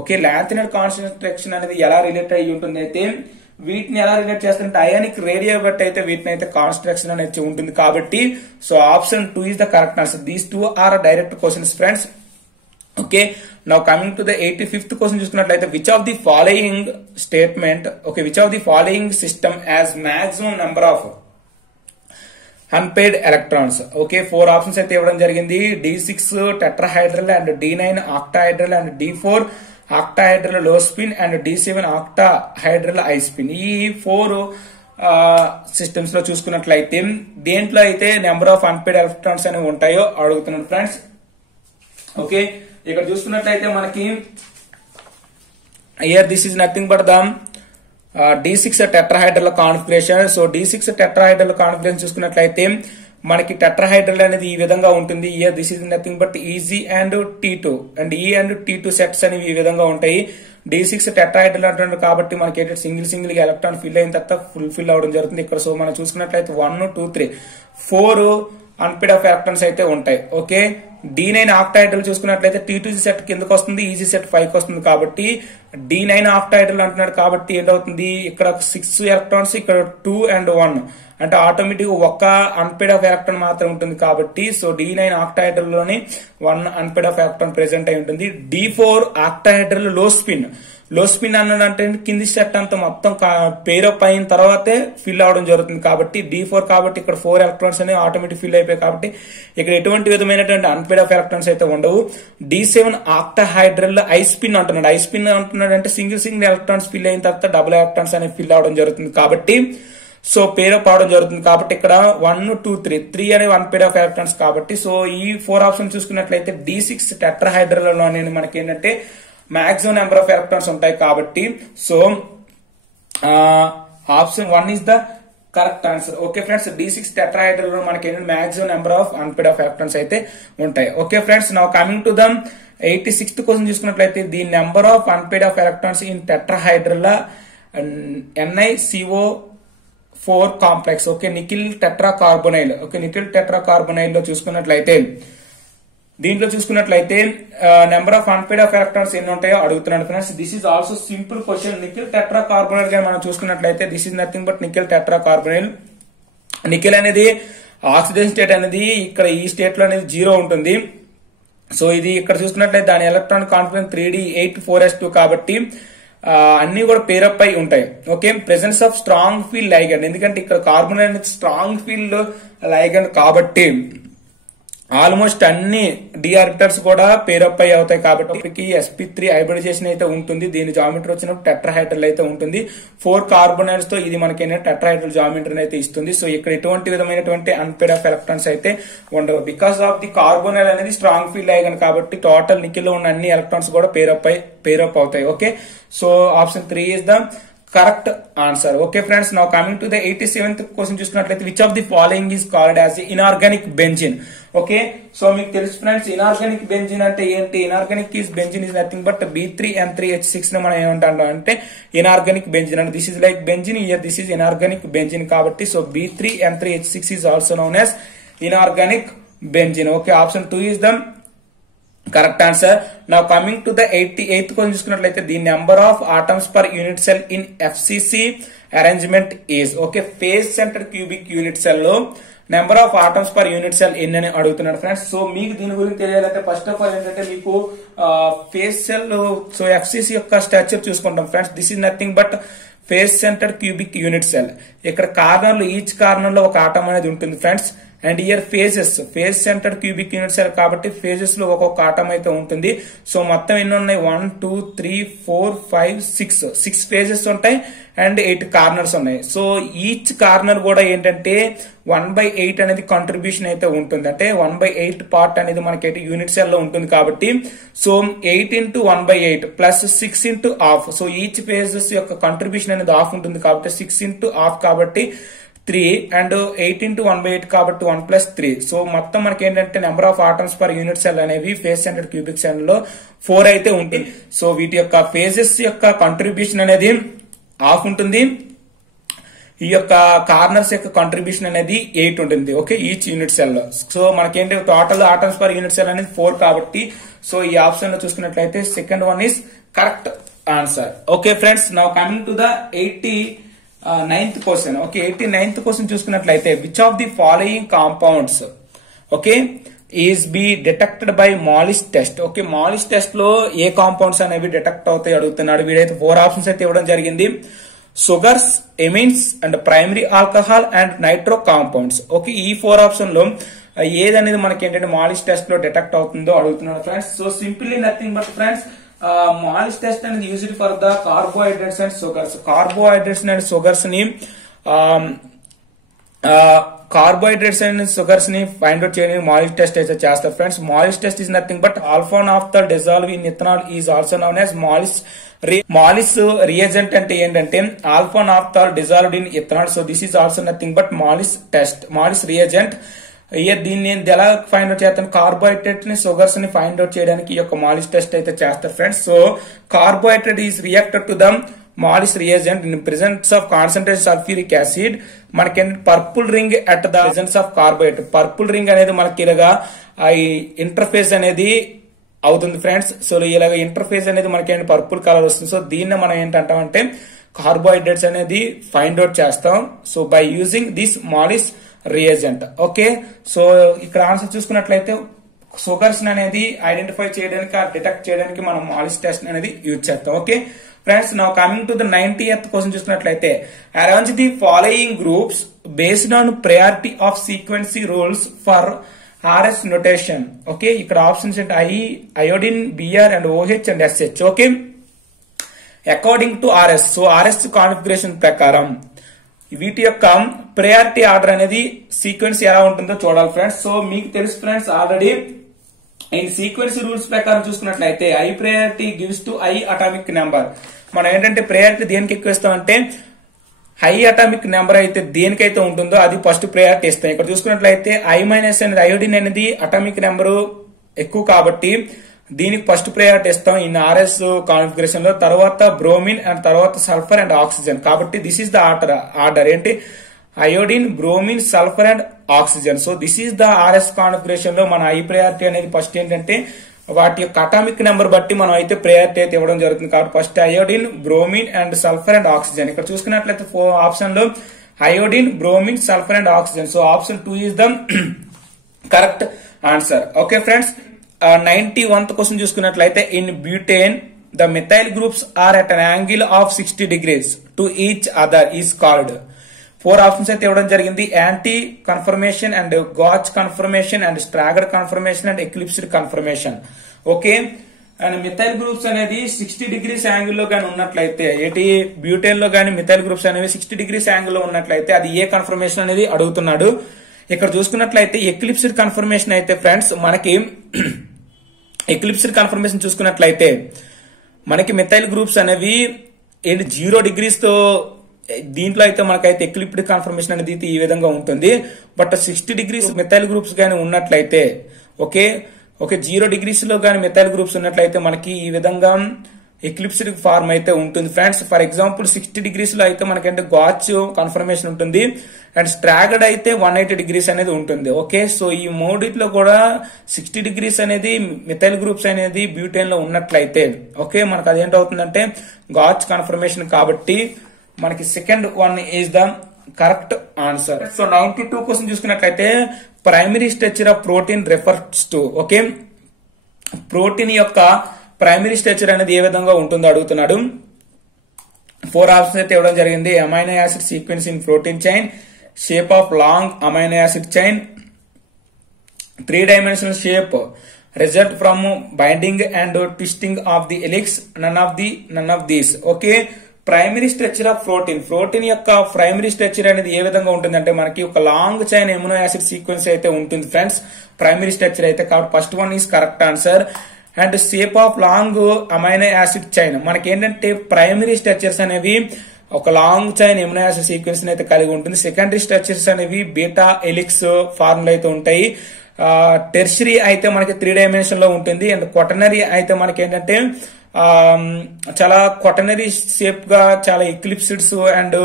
Okay, lanthanide contraction అనేది ఎలా రిలేట్ అయ్యి ఉంటుంది అయితే వీటిని ఎలా రిలేట్ చేస్తుంటే అయానిక్ రేడియో బట్టి అయితే వీటిని అయితే కాన్స్ట్రక్షన్ అనేది ఉంటుంది కాబట్టి so option 2 is the correct answer. These 2 are direct questions friends. Okay, now coming to the 85th question చూసుకున్నట్లయితే which of the following statement, okay, which of the following system has maximum number of unpaired electrons. Okay, 4 options అయితే ఇవ్వడం జరిగింది. D6 tetrahedral and D9 octahedral and D4 octahedral low spin and D7 octahedral high spin. ఈ 4 systems లో చూసుకున్నట్లయితే దేంట్లో అయితే number of unpaired electrons అనేవి ఉంటాయో అడుగుతున్నాను ఫ్రెండ్స్. ఓకే, ఇక్కడ చూసుకున్నట్లయితే మనకి here this is nothing but the D6 tetrahedral configuration. So D6 tetrahedral configuration చూసుకున్నట్లయితే మనకి టెట్రాహైడ్రల్ అనేది ఈ విధంగా ఉంటుంది. Here this is nothing but EG and T2 and E and T2 sets అనేవి ఈ విధంగా ఉంటాయి. D6 టెట్రాహైడ్రల్ అంటున్నారు కాబట్టి మనకి ఏంటంటే సింగిల్ గా ఎలక్ట్రాన్ ఫిల్ అయిన తర్వాత ఫుల్ అవడం జరుగుతుంది. ఇక్కడ సో మనం చూసుకున్నట్లయితే 1, 2, 3 4 అన్పేడ్ ఆఫ్ ఎలక్ట్రాన్స్ అయితే ఉంటాయి. ఓకే, D9 ఆక్టాహైడ్రల్ చూసుకున్నట్లయితే T2 సెట్ కిందకి వస్తుంది, EG సెట్ 5కి వస్తుంది కాబట్టి D9 ఆక్టాహైడ్రల్ అంటున్నాడు కాబట్టి ఏంటవుతుంది ఇక్కడ 6 ఎలక్ట్రాన్స్, ఇక్కడ 2 and 1 అంటే ఆటోమేటిక్ ఒక్క అన్పేడ్ ఆఫ్ ఎలక్ట్రాన్ మాత్రం ఉంటుంది కాబట్టి సో D9 ఆక్టాహైడ్రల్ లోని 1 అన్పేడ్ ఆఫ్ ఎలక్ట్రాన్ ప్రెసెంట్ అయి ఉంటుంది. D4 ఆక్టాహైడ్రల్ లో స్పిన్ అన్నదంటే కింది సెట్ అంతా మొత్తం పేరప్ అయిన తర్వాతే ఫిల్ అవడం జరుగుతుంది కాబట్టి D4 కాబట్టి ఇక్కడ 4 ఎలక్ట్రాన్స్ అనేవి ఆటోమేటిక్ ఫిల్ అయిపోయాయి కాబట్టి ఇక్కడ ఎటువంటి విధమైనటువంటి అన్పేడ్ ఆఫ్ ఎలక్ట్రాన్స్ అయితే ఉండవు. D7 ఆక్టాహైడ్రల్ హై స్పిన్ అంటున్నాడు అంటే సింగిల్ ఎలక్ట్రాన్స్ ఫిల్ అయిన తర్వాత డబుల్ ఎలక్ట్రాన్స్ అనేవి ఫిల్ అవడం జరుగుతుంది కాబట్టి సో పేర్ అప్ అవడం జరుగుతుంది. కాబట్టి ఇక్కడ 1 2 3 అనే 1 పేర్ ఆఫ్ ఎలక్ట్రాన్స్ కాబట్టి సో ఈ 4 ఆప్షన్ చూసుకున్నట్లయితే D6 టెట్రాహైడ్రల్ లో అనేది మనకి ఏంటంటే మాక్సిమం నెంబర్ ఆఫ్ ఎలక్ట్రాన్స్ ఉంటాయి. కాబట్టి so option 1 is the correct answer. Okay friends, D6 tetrahedral లో మనకి ఏంటంటే maximum number of unpaired of electrons అయితే ఉంటాయి. Okay friends, now coming to the 86th question చూసుకున్నట్లయితే the number of unpaired of electrons in tetrahedral NiCO4 complex. Okay, nickel tetracarbonyl. Okay, nickel tetracarbonyl లో చూసుకున్నట్లయితే దీంట్లో చూసుకున్నట్లయితే number of unpaired of electrons ఎన్ని ఉంటాయో అడుగుతున్నాడు friends. This is also simple question. Nickel టెట్రాకార్బోనైల్ గా మనం చూసుకున్నట్లయితే this is nothing but nickel tetracarbonyl. Nickel అనేది ఆక్సిడేషన్ స్టేట్ అనేది ఇక్కడ ఈ స్టేట్ లో అనేది 0 ఉంటుంది. సో ఇది ఇక్కడ చూసుకున్నట్లయితే దాని ఎలక్ట్రాన్ కాన్ఫిడెన్స్ 3d8 4s2 కాబట్టి అన్ని కూడా పేరప్ అయి ఉంటాయి. Okay, presence of strong field ligand, ఎందుకంటే ఇక్కడ కార్బన్ అనేది స్ట్రాంగ్ ఫీల్డ్ లైగండ్ కాబట్టి ఆల్మోస్ట్ అన్ని డి ఆర్బిటల్స్ కూడా పేరప్ అయి అవుతాయి. కాబట్టి sp3 హైబ్రిడైజేషన్ అయితే ఉంటుంది. దీని జామెట్రీ వచ్చినప్పుడు టెట్రాహైడ్రల్ అయితే ఉంటుంది. 4 కార్బోనైల్స్ తో ఇది మనకి టెట్రాహైడ్రల్ జామెట్రీ అయితే ఇస్తుంది. సో ఇక్కడ ఎటువంటి విధమైనటువంటి అన్పేర్డ్ ఆఫ్ ఎలక్ట్రాన్స్ అయితే ఉండవు. బికాస్ ఆఫ్ ది కార్బోనైల్ అనేది స్ట్రాంగ్ ఫీల్డ్ లైగండ్ కాబట్టి టోటల్ నికిల్ లో ఉన్న అన్ని ఎలక్ట్రాన్స్ కూడా పేరప్ అవుతాయి. Okay, so option 3 is the correct answer. Okay friends, now coming to the 87th question చూసుకున్నట్లయితే which of the following is called as inorganic benzene. Okay, so మీకు తెలుసు friends inorganic benzene అంటే ఏంటి. Inorganic benzene is nothing but B3N3H6 ని మనం ఏమంటాం అంటే inorganic benzene అంటే this is like benzene, here this is inorganic benzene కాబట్టి so B3N3H6 is also known as inorganic benzene. Okay, option 2 is the correct answer. Now coming to the 88th question చూసుకున్నట్లయితే the number of atoms per unit cell in FCC arrangement is. Okay, face centre cubic unit cell లో number of atoms per unit cell ఎన్ని అని అడుగుతున్నాడు friends. So మీకు దీని గురించి తెలియాలంటే first of all ఏంటంటే మీకు ఫేజ్ సెల్ సో FCC యొక్క స్ట్రక్చర్ చూసుకుంటాం friends. This is nothing but phase centre cubic unit cell. ఇక్కడ కార్నర్ లో ఈచ్ కార్నర్ లో ఒక ఆటం అనేది ఉంటుంది friends. And year phase centre cubic unit cell కాబట్టి ఫేజెస్ లో ఒక్కొక్క ఆటం అయితే ఉంటుంది. సో మొత్తం ఎన్ని ఉన్నాయి 1 2 3 4 5 6 ఫేజెస్ ఉంటాయి అండ్ 8 కార్నర్స్ ఉన్నాయి. సో ఈచ్ కార్నర్ కూడా ఏంటంటే 1/8 అనేది కాంట్రిబ్యూషన్ అయితే ఉంటుంది. అంటే 1/8 పార్ట్ అనేది మనకి యూనిట్ సెల్ లో ఉంటుంది కాబట్టి so 8 into 1/8 plus 6 into half. So each phases యొక్క కాంట్రిబ్యూషన్ అనేది హాఫ్ ఉంటుంది కాబట్టి 6 into half కాబట్టి 3 అండ్ 8 into 1/8 కాబట్టి 1 plus 3. సో మొత్తం మనకి ఏంటంటే number of atoms per unit cell అనేవి ఫేజ్ సెంటర్ క్యూబిక్ సెల్ లో 4 అయితే ఉంటుంది. సో వీటి యొక్క ఫేజెస్ యొక్క కాంట్రిబ్యూషన్ అనేది హాఫ్ ఉంటుంది. ఈ యొక్క కార్నర్స్ యొక్క కాంట్రిబ్యూషన్ అనేది 8 ఉంటుంది. ఓకే, ఈచ్ యూనిట్ సెల్ లో. సో మనకేంటి total atoms per unit cell అనేది 4 కాబట్టి సో ఈ ఆప్షన్ లో చూసుకున్నట్లయితే second one is correct answer. Okay friends, now coming to the 89th question. Okay, 89th question చూసుకున్నట్లయితే which of the following compounds okay is be detected by Molisch test. Okay, Molisch test లో ఏ compounds అనేవి detect అవుతాయి అడుగుతున్నాడు. వీడైతే 4 options అయితే ఇవ్వడం జరిగింది. Sugars, amines and primary alcohol and nitro compounds. Okay, ఈ 4 ఆప్షన్ లో ఏదనేది మనకి ఏంటంటే మాలిస్ టెస్ట్ లో డిటెక్ట్ అవుతుందో అడుగుతున్నాడు friends. So simply nothing but friends Molisch test అనేది used for the carbohydrates and sugars. Carbohydrates and sugars ని ఫైండ్ అవుట్ చేయడానికి మాలిస్ టెస్ట్ అయితే చేస్తారు friends. Molisch test is nothing but alphanaphthol dissolve in ethanol is also known as Molisch reagent అంటే ఏంటంటే alphanaphthol dissolved in ethanol. So this is also nothing but Molisch test, Molisch reagent. Here దీన్ని ఎలా find out చేస్తాను, carbohydrate ని sugars ని find out చేయడానికి ఈ యొక్క మాలిస్ టెస్ట్ అయితే చేస్తారు friends. So carbohydrate is reacted to the Molisch reagent in presence of concentrated sulphuric acid. మనకి purple ring at the presence of carbohydrate. Purple ring అనేది మనకి ఇలాగా ఈ ఇంటర్ఫేస్ అనేది అవుతుంది ఫ్రెండ్స్. సో ఇలాగ ఇంటర్ఫేస్ అనేది మనకి పర్పుల్ కలర్ వస్తుంది. సో దీన్ని మనం ఏంటంటామంటే కార్బోహైడ్రేట్స్ అనేది ఫైండ్ అవుట్ చేస్తాం. So by using this Molisch reagent. Okay, so ఇక్కడ ఆన్సర్ చూసుకున్నట్లయితే షుగర్స్ అనేది ఐడెంటిఫై చేయడానికి డిటెక్ట్ చేయడానికి మనం మాలిస్ టెస్ట్ అనేది యూజ్ చేస్తాం. Okay friends, now coming to the 90th question చూసుకున్నట్లయితే arrange the following groups based on priority of sequence rules for RS notation. Okay, ఇక్కడ ఆప్షన్స్ అంటే iodine, Br and OH and SH. Okay, according to RS. So RS configuration ప్రకారం వీటి యొక్క priority order అనేది sequence ఎలా ఉంటుందో చూడాలి friends. So మీకు తెలుసు ఫ్రెండ్స్ ఆల్రెడీ ఈ సీక్వెన్స్ రూల్స్ ప్రకారం చూసుకున్నట్లయితే I priority gives to I atomic number. మనం ఏంటంటే ప్రయారిటీ దేనికి ఎక్కువ ఇస్తామంటే హై అటామిక్ నెంబర్ అయితే దేనికైతే ఉంటుందో అది ఫస్ట్ ప్రయారిటీ ఇస్తాం. ఇక్కడ చూసుకున్నట్లయితే ఐ మైనస్ అనేది అయోడిన్ అనేది అటామిక్ నెంబరు ఎక్కువ కాబట్టి దీనికి ఫస్ట్ ప్రయారిటీ ఇస్తాం ఇన్ ఆర్ఎస్ కాన్ఫిగరేషన్ లో. తర్వాత బ్రోమిన్ అండ్ తర్వాత సల్ఫర్ అండ్ ఆక్సిజన్. కాబట్టి దిస్ ఈస్ ద ఆర్డర్ ఏంటి iodine, bromine, sulphur and oxygen. So this is the RS configuration లో మన ఐ ప్రయారిటీ అనేది ఫస్ట్ ఏంటంటే వాటి యొక్క అటామిక్ నెంబర్ బట్టి మనం అయితే ప్రయారిటీ అయితే ఇవ్వడం జరుగుతుంది. కాబట్టి first iodine, bromine and sulphur and oxygen. ఇక్కడ చూసుకున్నట్లయితే ఆప్షన్ లో iodine, bromine, sulphur and oxygen. So option 2 is the correct answer. Okay friends, 91th question చూసుకున్నట్లయితే in butane the methyl groups are at an angle of 60 degrees to each other is called. 4 options అయితే ఇవ్వడం జరిగింది. Anti conformation and gauche conformation and staggered conformation and eclipsed conformation. Okay, and methyl groups అనేది 60 degrees angle లో గానీ ఉన్నట్లయితే ఏటి butane లో గానీ మిథైల్ గ్రూప్స్ అనేవి 60 degrees యాంగిల్ లో ఉన్నట్లయితే అది ఏ కన్ఫర్మేషన్ అనేది అడుగుతున్నాడు. ఇక్కడ చూసుకున్నట్లయితే ఎక్లిప్స్డ్ కన్ఫర్మేషన్ అయితే ఫ్రెండ్స్ మనకి ఎక్లిప్స్డ్ కన్ఫర్మేషన్ చూసుకున్నట్లయితే మనకి మిథైల్ గ్రూప్స్ అనేవి 0 degrees తో దీంట్లో అయితే మనకైతే ఎక్లిప్డ్ కన్ఫర్మేషన్ అనేది ఈ విధంగా ఉంటుంది. బట్ 60 degrees మిథైల్ గ్రూప్స్ గానీ ఉన్నట్లయితే ఓకే 0 degrees లో గానీ మిథైల్ గ్రూప్స్ ఉన్నట్లయితే మనకి ఈ విధంగా ఎక్లిప్స్డ్ ఫార్మ్ అయితే ఉంటుంది ఫ్రెండ్స్. ఫర్ ఎగ్జాంపుల్ 60 degrees లో అయితే మనకంటే గాచ్ కన్ఫర్మేషన్ ఉంటుంది అండ్ స్ట్రాగర్డ్ అయితే 180 degrees అనేది ఉంటుంది. ఓకే, సో ఈ మూడిట్లో కూడా 60 degrees అనేది మిథైల్ గ్రూప్స్ అనేది బ్యూటేన్ లో ఉన్నట్లయితే ఓకే మనకు అదేంటవుతుందంటే గాచ్ కన్ఫర్మేషన్. కాబట్టి మనకి second one is the correct answer. So 92 question చూసుకున్నట్లయితే primary structure of protein refers to. Okay, protein యొక్క ప్రైమరీ స్ట్రక్చర్ అనేది ఏ విధంగా ఉంటుందో అడుగుతున్నాడు. 4 ఆప్షన్స్ అయితే ఇవ్వడం జరిగింది. Amino acid sequence in protein chain, shape of long amino acid chain, 3-dimensional shape result from binding and twisting of the helix, none of these. Okay, primary structure of protein యొక్క primary structure అనేది ఏ విధంగా ఉంటుందంటే మనకి ఒక long chain amino acid sequence అయితే ఉంటుంది friends primary structure అయితే. కాబట్టి first one is correct answer. And shape of long amino acid chain మనకి ఏంటంటే ప్రైమరీ స్ట్రక్చర్స్ అనేవి ఒక long chain amino acid sequence అయితే కలిగి ఉంటుంది. సెకండరీ స్ట్రక్చర్స్ అనేవి బీటా ఎలిక్స్ ఫార్ములా అయితే ఉంటాయి. టెర్షరీ అయితే మనకి 3-dimension లో ఉంటుంది. అండ్ క్వాటర్నరీ అయితే మనకి ఏంటంటే చాలా క్వాటర్నరీ షేప్ గా చాలా ఎక్లిప్సిడ్స్ అండ్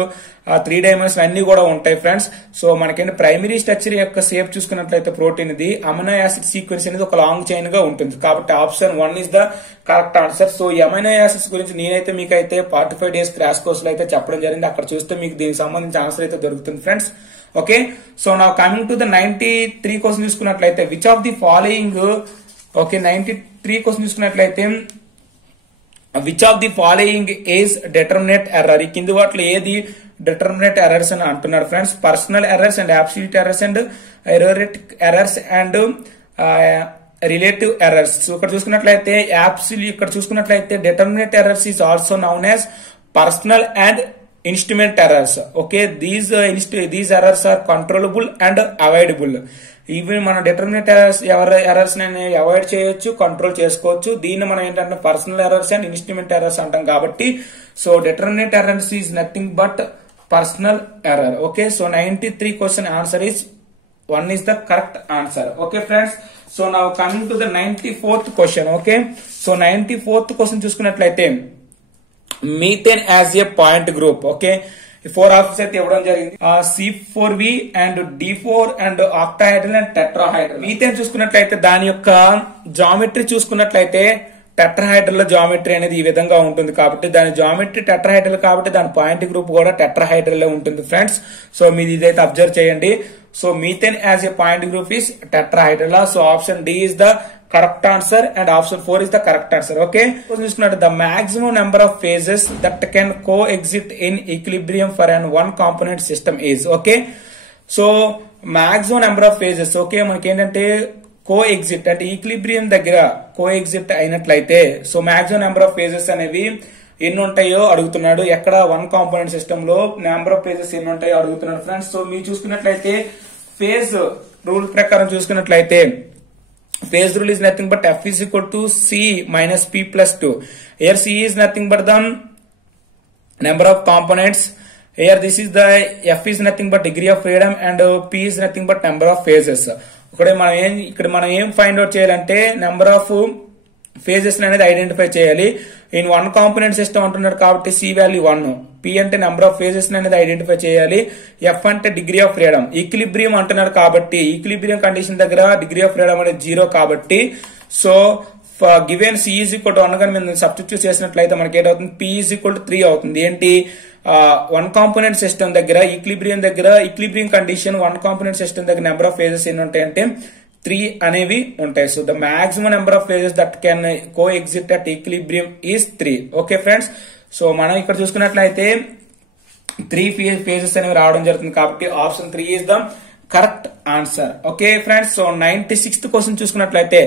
3-dimension అన్ని కూడా ఉంటాయి ఫ్రెండ్స్. సో మనకేంటి ప్రైమరీ స్ట్రక్చర్ యొక్క షేప్ చూసుకున్నట్లయితే ప్రోటీన్ ఇది అమైనో యాసిడ్ సీక్వెన్స్ అనేది ఒక లాంగ్ చైన్ గా ఉంటుంది. కాబట్టి option 1 is the correct answer. So ఈ అమైనో యాసిడ్స్ గురించి నేనైతే మీకైతే 45 days క్రాష్ కోర్స్ లో అయితే చెప్పడం జరిగింది. అక్కడ చూస్తే మీకు దీనికి సంబంధించిన ఆన్సర్ అయితే దొరుకుతుంది friends. Okay, so now coming to the 93 question చూసుకున్నట్లయితే which of the following. Okay, 93 question చూసుకున్నట్లయితే which of the following is determinate error. ఈ కింది వాటిలో ఏది డిటర్మినేట్ ఎర్రర్స్ అని అంటున్నారు friends. Personal errors and absolute errors and erratic errors and relative errors. So ఇక్కడ చూసుకున్నట్లయితే ఇక్కడ చూసుకున్నట్లయితే determinate errors is also known as personal and instrument errors. Okay, these errors are controllable and avoidable. ఇవి మన determinate errors avoid చేయొచ్చు, control చేసుకోవచ్చు. దీన్ని మనం ఏంటంటే personal errors and instrument errors అంటాం. కాబట్టి so determinate errors is nothing but personal error. Okay, so 93 question answer is 1 is the correct answer. Okay friends, so now coming to the 94th question. Okay, so 94th question చూసుకున్నట్లయితే methane as a point group. Okay, 4 options అయితే ఇవ్వడం జరిగింది. C4V and D4 and octahedral and tetrahedral. Methane చూసుకున్నట్లయితే దాని యొక్క geometry చూసుకున్నట్లయితే tetrahedral లో geometry అనేది ఈ విధంగా ఉంటుంది. కాబట్టి దాని జామెట్రీ టెట్రాహైడ్రల్ కాబట్టి దాని పాయింట్ గ్రూప్ కూడా టెట్రాహైడ్రల్ లో ఉంటుంది ఫ్రెండ్స్. సో మీరు ఇదైతే అబ్జర్వ్ చేయండి. So methane as a point group is tetrahedral. So option D is the correct answer and option 4 is the correct answer. Okay, చూసుకున్నట్టు the maximum number of phases that can coexist in equilibrium for an one component system is. Okay, so maximum number of phases. Okay, మనకి ఏంటంటే కోఎగ్జిట్ అంటే equilibrium దగ్గర కోఎగ్జిట్ అయినట్లయితే so maximum number of phases అనేవి ఎన్ని ఉంటాయో అడుగుతున్నాడు. ఎక్కడ వన్ కాంపోనెంట్ సిస్టమ్ లో నెంబర్ ఆఫ్ ఫేజెస్ ఎన్ని ఉంటాయో అడుగుతున్నాడు ఫ్రెండ్స్. సో మీరు చూసుకున్నట్లయితే ఫేజ్ రూల్ ప్రకారం చూసుకున్నట్లయితే phase rule is nothing but f is equal to c minus p plus 2. Here c is nothing but the number of components. Here this is the f is nothing but degree of freedom and p is nothing but number of phases. ఇక్కడ మనం ఏం find out చేయాలంటే number of phases అనేది identify చేయాలి. In one component system అంటున్నాడు కాబట్టి C value 1, P అంటే number of phases అనేది ఐడెంటిఫై చేయాలి, ఎఫ్ అంటే డిగ్రీ ఆఫ్ ఫ్రీడమ్. ఈక్విలిబ్రియం అంటున్నాడు కాబట్టి ఈక్విలిబ్రియం కండిషన్ దగ్గర డిగ్రీ ఆఫ్ ఫ్రీడమ్ అనేది 0 కాబట్టి so given C is equal to 1 గా మనం సబ్స్టిట్యూట్ చేసినట్లయితే మనకి ఏంటవుతుంది, పి ఈజ్ ఈక్వల్ టు 3 అవుతుంది. ఏంటి వన్ కాంపోనెంట్ సిస్టమ్ దగ్గర equilibrium condition one component system దగ్గర నెంబర్ ఆఫ్ ఫేజెస్ ఎన్ని ఉంటాయంటే 3 అనేవి ఉంటాయి. So the maximum number of phases that can coexist at equilibrium is 3. Okay friends, so మనం ఇక్కడ చూసుకున్నట్లయితే 3 ఫేజెస్ అనేవి రావడం జరుగుతుంది కాబట్టి option 3 is the correct answer. Okay friends, so 96th question చూసుకున్నట్లయితే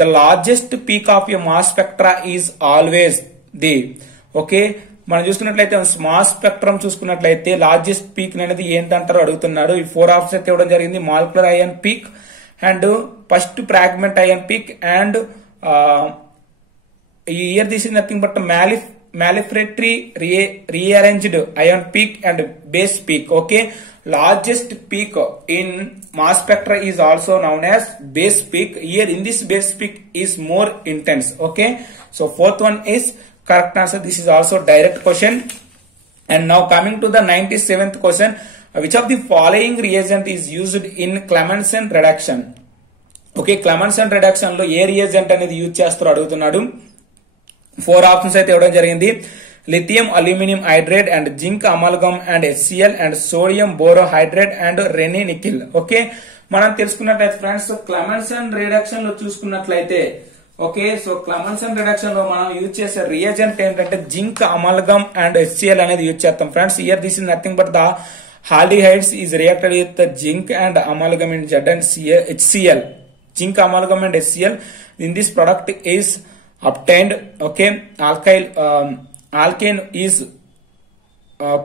the largest peak of a mass spectra is always the. Okay, మనం చూసుకున్నట్లయితే మాస్ స్పెక్ట్రమ్ చూసుకున్నట్లయితే లార్జెస్ట్ పీక్ అనేది ఏంటంటారో అడుగుతున్నాడు. ఈ 4 ఆప్షన్స్ అయితే ఇవ్వడం జరిగింది. Molecular iron peak and first fragment ion peak and here this is nothing but malefilarity rearranged ion peak and base peak. Okay, largest peak in mass spectra is also known as base peak. Here in this base peak is more intense. Okay, so fourth one is correct answer. This is also direct question. And now coming to the 97th question, which of the following reagent is used in Clemmensen reduction? Okay, Clemmensen reduction లో ఏ reagent అనేది use చేస్తారో అడుగుతున్నాడు. 4 options అయితే ఇవ్వడం జరిగింది. Lithium aluminium hydrate and zinc amalgam and HCl and sodium borohydride and rainy nickel. Okay, మనం తెలుసుకున్నట్లయితే friends Clemmensen reduction లో చూసుకున్నట్లయితే ఓకే, సో Clemmensen రిడక్షన్ లో మనం యూజ్ చేసే రియేజెంట్ ఏంటంటే జింక్ అమాల్గమ్ అండ్ HCl అనేది యూజ్ చేస్తాం friends. Here this is nothing but the haldehydes is reacted with the zinc and amalgam and Z and HCl. Zinc amalgam and HCl. In this product is obtained. Okay, alkane is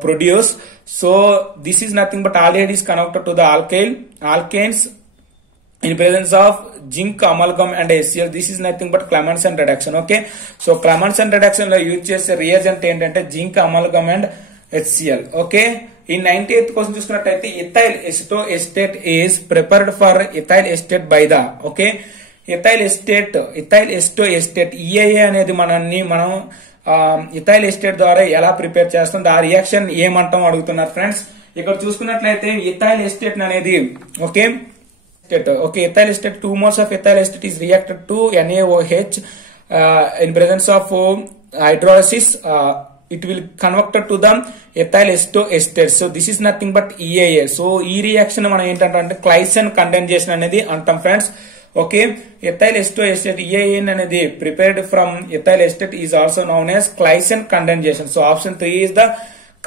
produced. So this is nothing but aldehyde is connected to the alkanes in presence of zinc amalgam and HCl. This is nothing but Clemmensen reduction. Okay, so Clemmensen reduction lo use chese reagent ఏంటంటే zinc amalgam and HCl. Okay, in 98th question చూసుకున్నట్లయితే ethyl acetate is prepared for ethyl acetate by the. Okay, ethyl acetate EAA అనేది మనం ethyl acetate ద్వారా ఎలా prepare చేస్తాం, ఆ reaction ఏమంటాం అడుగుతున్నారు ఫ్రెండ్స్. ఇక్కడ చూసుకున్నట్లయితే ethyl acetate అనేది okay ethyl acetate 2 moles of ethyl acetate is reacted to NaOH in presence of hydrolysis. It will converted to the ethyl acetate. So this is nothing but EAA. So ఈ reaction మనం ఏంటంటే Claisen condensation అనేది అంటాం friends. Okay, ethyl acetate EAA అనేది prepared from ethyl acetate is also known as Claisen condensation. సో option 3 is the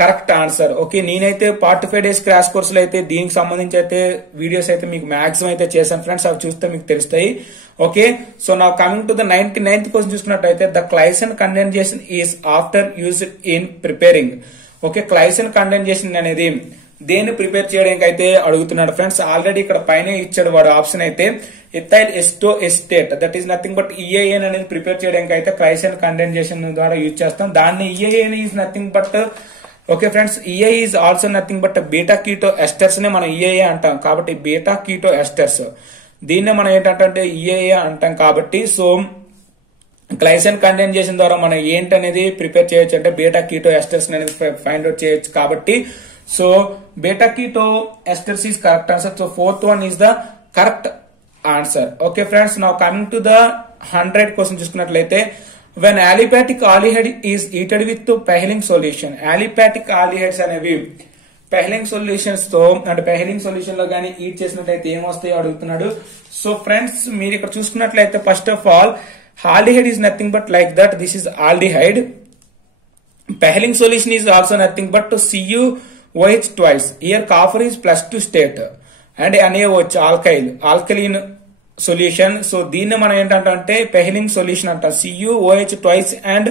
correct answer. Okay, నేనైతే 45 days crash కోర్సులు అయితే దీనికి సంబంధించి అయితే వీడియోస్ అయితే మీకు మాక్సిమం అయితే చేశాను ఫ్రెండ్స్, అవి చూస్తే మీకు తెలుస్తాయి. Okay, so now coming to the 99th question చూసుకున్నట్లయితే the Claisen condensation is after used in preparing. Okay, Claisen condensation అనేది దేన్ని ప్రిపేర్ చేయడానికి అయితే అడుగుతున్నాడు ఫ్రెండ్స్. ఆల్రెడీ ఇక్కడ పైన ఇచ్చాడు వాడు ఆప్షన్ అయితే ethyl acetate, that is nothing but EAA అనేది ప్రిపేర్ చేయడానికి అయితే క్లైసెన్ కండెన్సేషన్ ద్వారా యూజ్ చేస్తాం. దాన్ని EAA is nothing but okay friends, EAA is also nothing but beta keto esters నే మనం EAA అంటాం కాబట్టి బీటా కీటో ఎస్టర్స్ దీన్నే మనం ఏంటంటే EAA అంటాం కాబట్టి సో క్లైసెన్ కండెన్సేషన్ ద్వారా మనం ఏంటనేది ప్రిపేర్ చేయొచ్చు అంటే బీటా కీటో ఎస్టర్స్ అనేది ఫైండ్ అవుట్ చేయొచ్చు కాబట్టి so beta keto esters is correct answer. So 4th one is the correct answer. Okay friends, now coming to the 100 question చూసుకున్నట్లయితే when aliphatic aldehyde is heated with Pehling solution. Aliphatic aldehydes అనేవి పెహ్లింగ్ solutions తో అంటే పెహ్లింగ్ solution లో గానీ heat చేసినట్లయితే ఏం వస్తాయో అడుగుతున్నాడు. సో ఫ్రెండ్స్ మీరు ఇక్కడ చూసుకున్నట్లయితే first of all aldehyde is nothing but like that, this is aldehyde. Pehling solution is also nothing but CuOH twice. Here copper is +2 state and NaOH alkaline solution. So దీన్ని మనం ఏంటంటే పెహ్లింగ్ solution అంటాం. CuOH twice and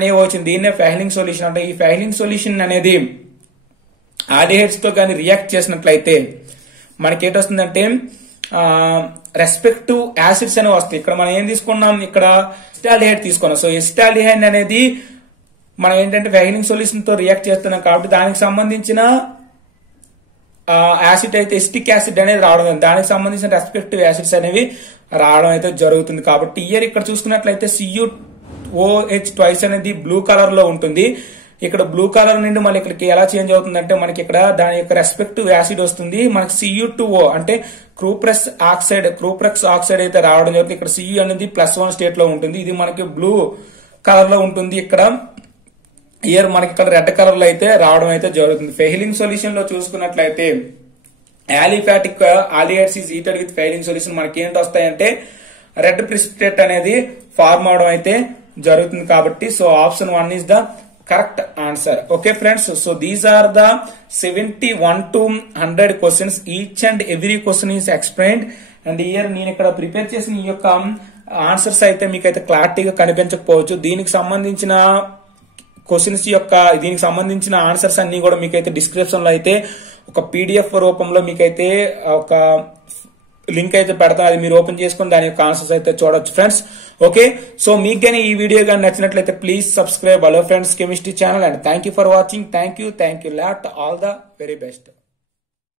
NaO వచ్చింది. దీన్నే ఫెహ్లింగ్ solution అంటే. ఈ ఫెహ్లింగ్ solution అనేది aldehydes తో కానీ రియాక్ట్ చేసినట్లయితే మనకి ఏంటొస్తుందంటే రెస్పెక్టివ్ యాసిడ్స్ అనేవి వస్తాయి. ఇక్కడ మనం ఏం తీసుకున్నాం, ఇక్కడ ఎసిటాల్డిహైడ్ తీసుకున్నాం. సో ఎసిటాల్డిహైడ్ అనేది మనం ఏంటంటే ఫెహ్లింగ్ సొల్యూషన్ తో రియాక్ట్ చేస్తున్నాం కాబట్టి దానికి సంబంధించిన యాసిడ్ అయితే ఎసిటిక్ యాసిడ్ అనేది రావడం, దానికి సంబంధించిన రెస్పెక్టివ్ యాసిడ్స్ అనేవి రావడం అయితే జరుగుతుంది. కాబట్టి ఇక్కడ చూసుకున్నట్లయితే CuOH ట్వైస్ అనేది బ్లూ కలర్ లో ఉంటుంది. ఇక్కడ బ్లూ కలర్ నుండి మళ్ళీ ఇక్కడికి ఎలా చేంజ్ అవుతుందంటే మనకి ఇక్కడ దాని యొక్క రెస్పెక్టివ్ యాసిడ్ వస్తుంది. మనకి Cu2O అంటే క్రూప్రెక్స్ ఆక్సైడ్ అయితే రావడం జరుగుతుంది. ఇక్కడ Cu అనేది +1 స్టేట్ లో ఉంటుంది. ఇది మనకి బ్లూ కలర్ లో ఉంటుంది. ఇక్కడ మనకి ఇక్కడ రెడ్ కలర్ లో అయితే రావడం అయితే జరుగుతుంది. ఫెహ్లింగ్ సొల్యూషన్ లో చూసుకున్నట్లయితే aliphatic aldehydes is heated with Fehling solution మనకి ఏంటి వస్తాయంటే రెడ్ ప్రిసిపిటేట్ అనేది ఫార్మ్ అవడం అయితే జరుగుతుంది. కాబట్టి so option 1 is the correct answer. Okay friends, so these are the 71 to 100 questions. Each and every question is explained. And నేను ఇక్కడ ప్రిపేర్ చేసిన ఈ యొక్క ఆన్సర్స్ అయితే మీకైతే క్లారిటీగా కనిపించకపోవచ్చు. దీనికి సంబంధించిన దీనికి సంబంధించిన ఆన్సర్స్ అన్ని కూడా మీకైతే డిస్క్రిప్షన్ లో అయితే ఒక PDF రూపంలో మీకైతే ఒక లింక్ అయితే పెడతాను. అది మీరు ఓపెన్ చేసుకుని దాని యొక్క ఆన్సర్స్ అయితే చూడొచ్చు ఫ్రెండ్స్. ఓకే, సో మీకు కానీ ఈ వీడియో కానీ నచ్చినట్లయితే please subscribe hello friends chemistry channel. And thank you for watching. Thank you lot. All the very best.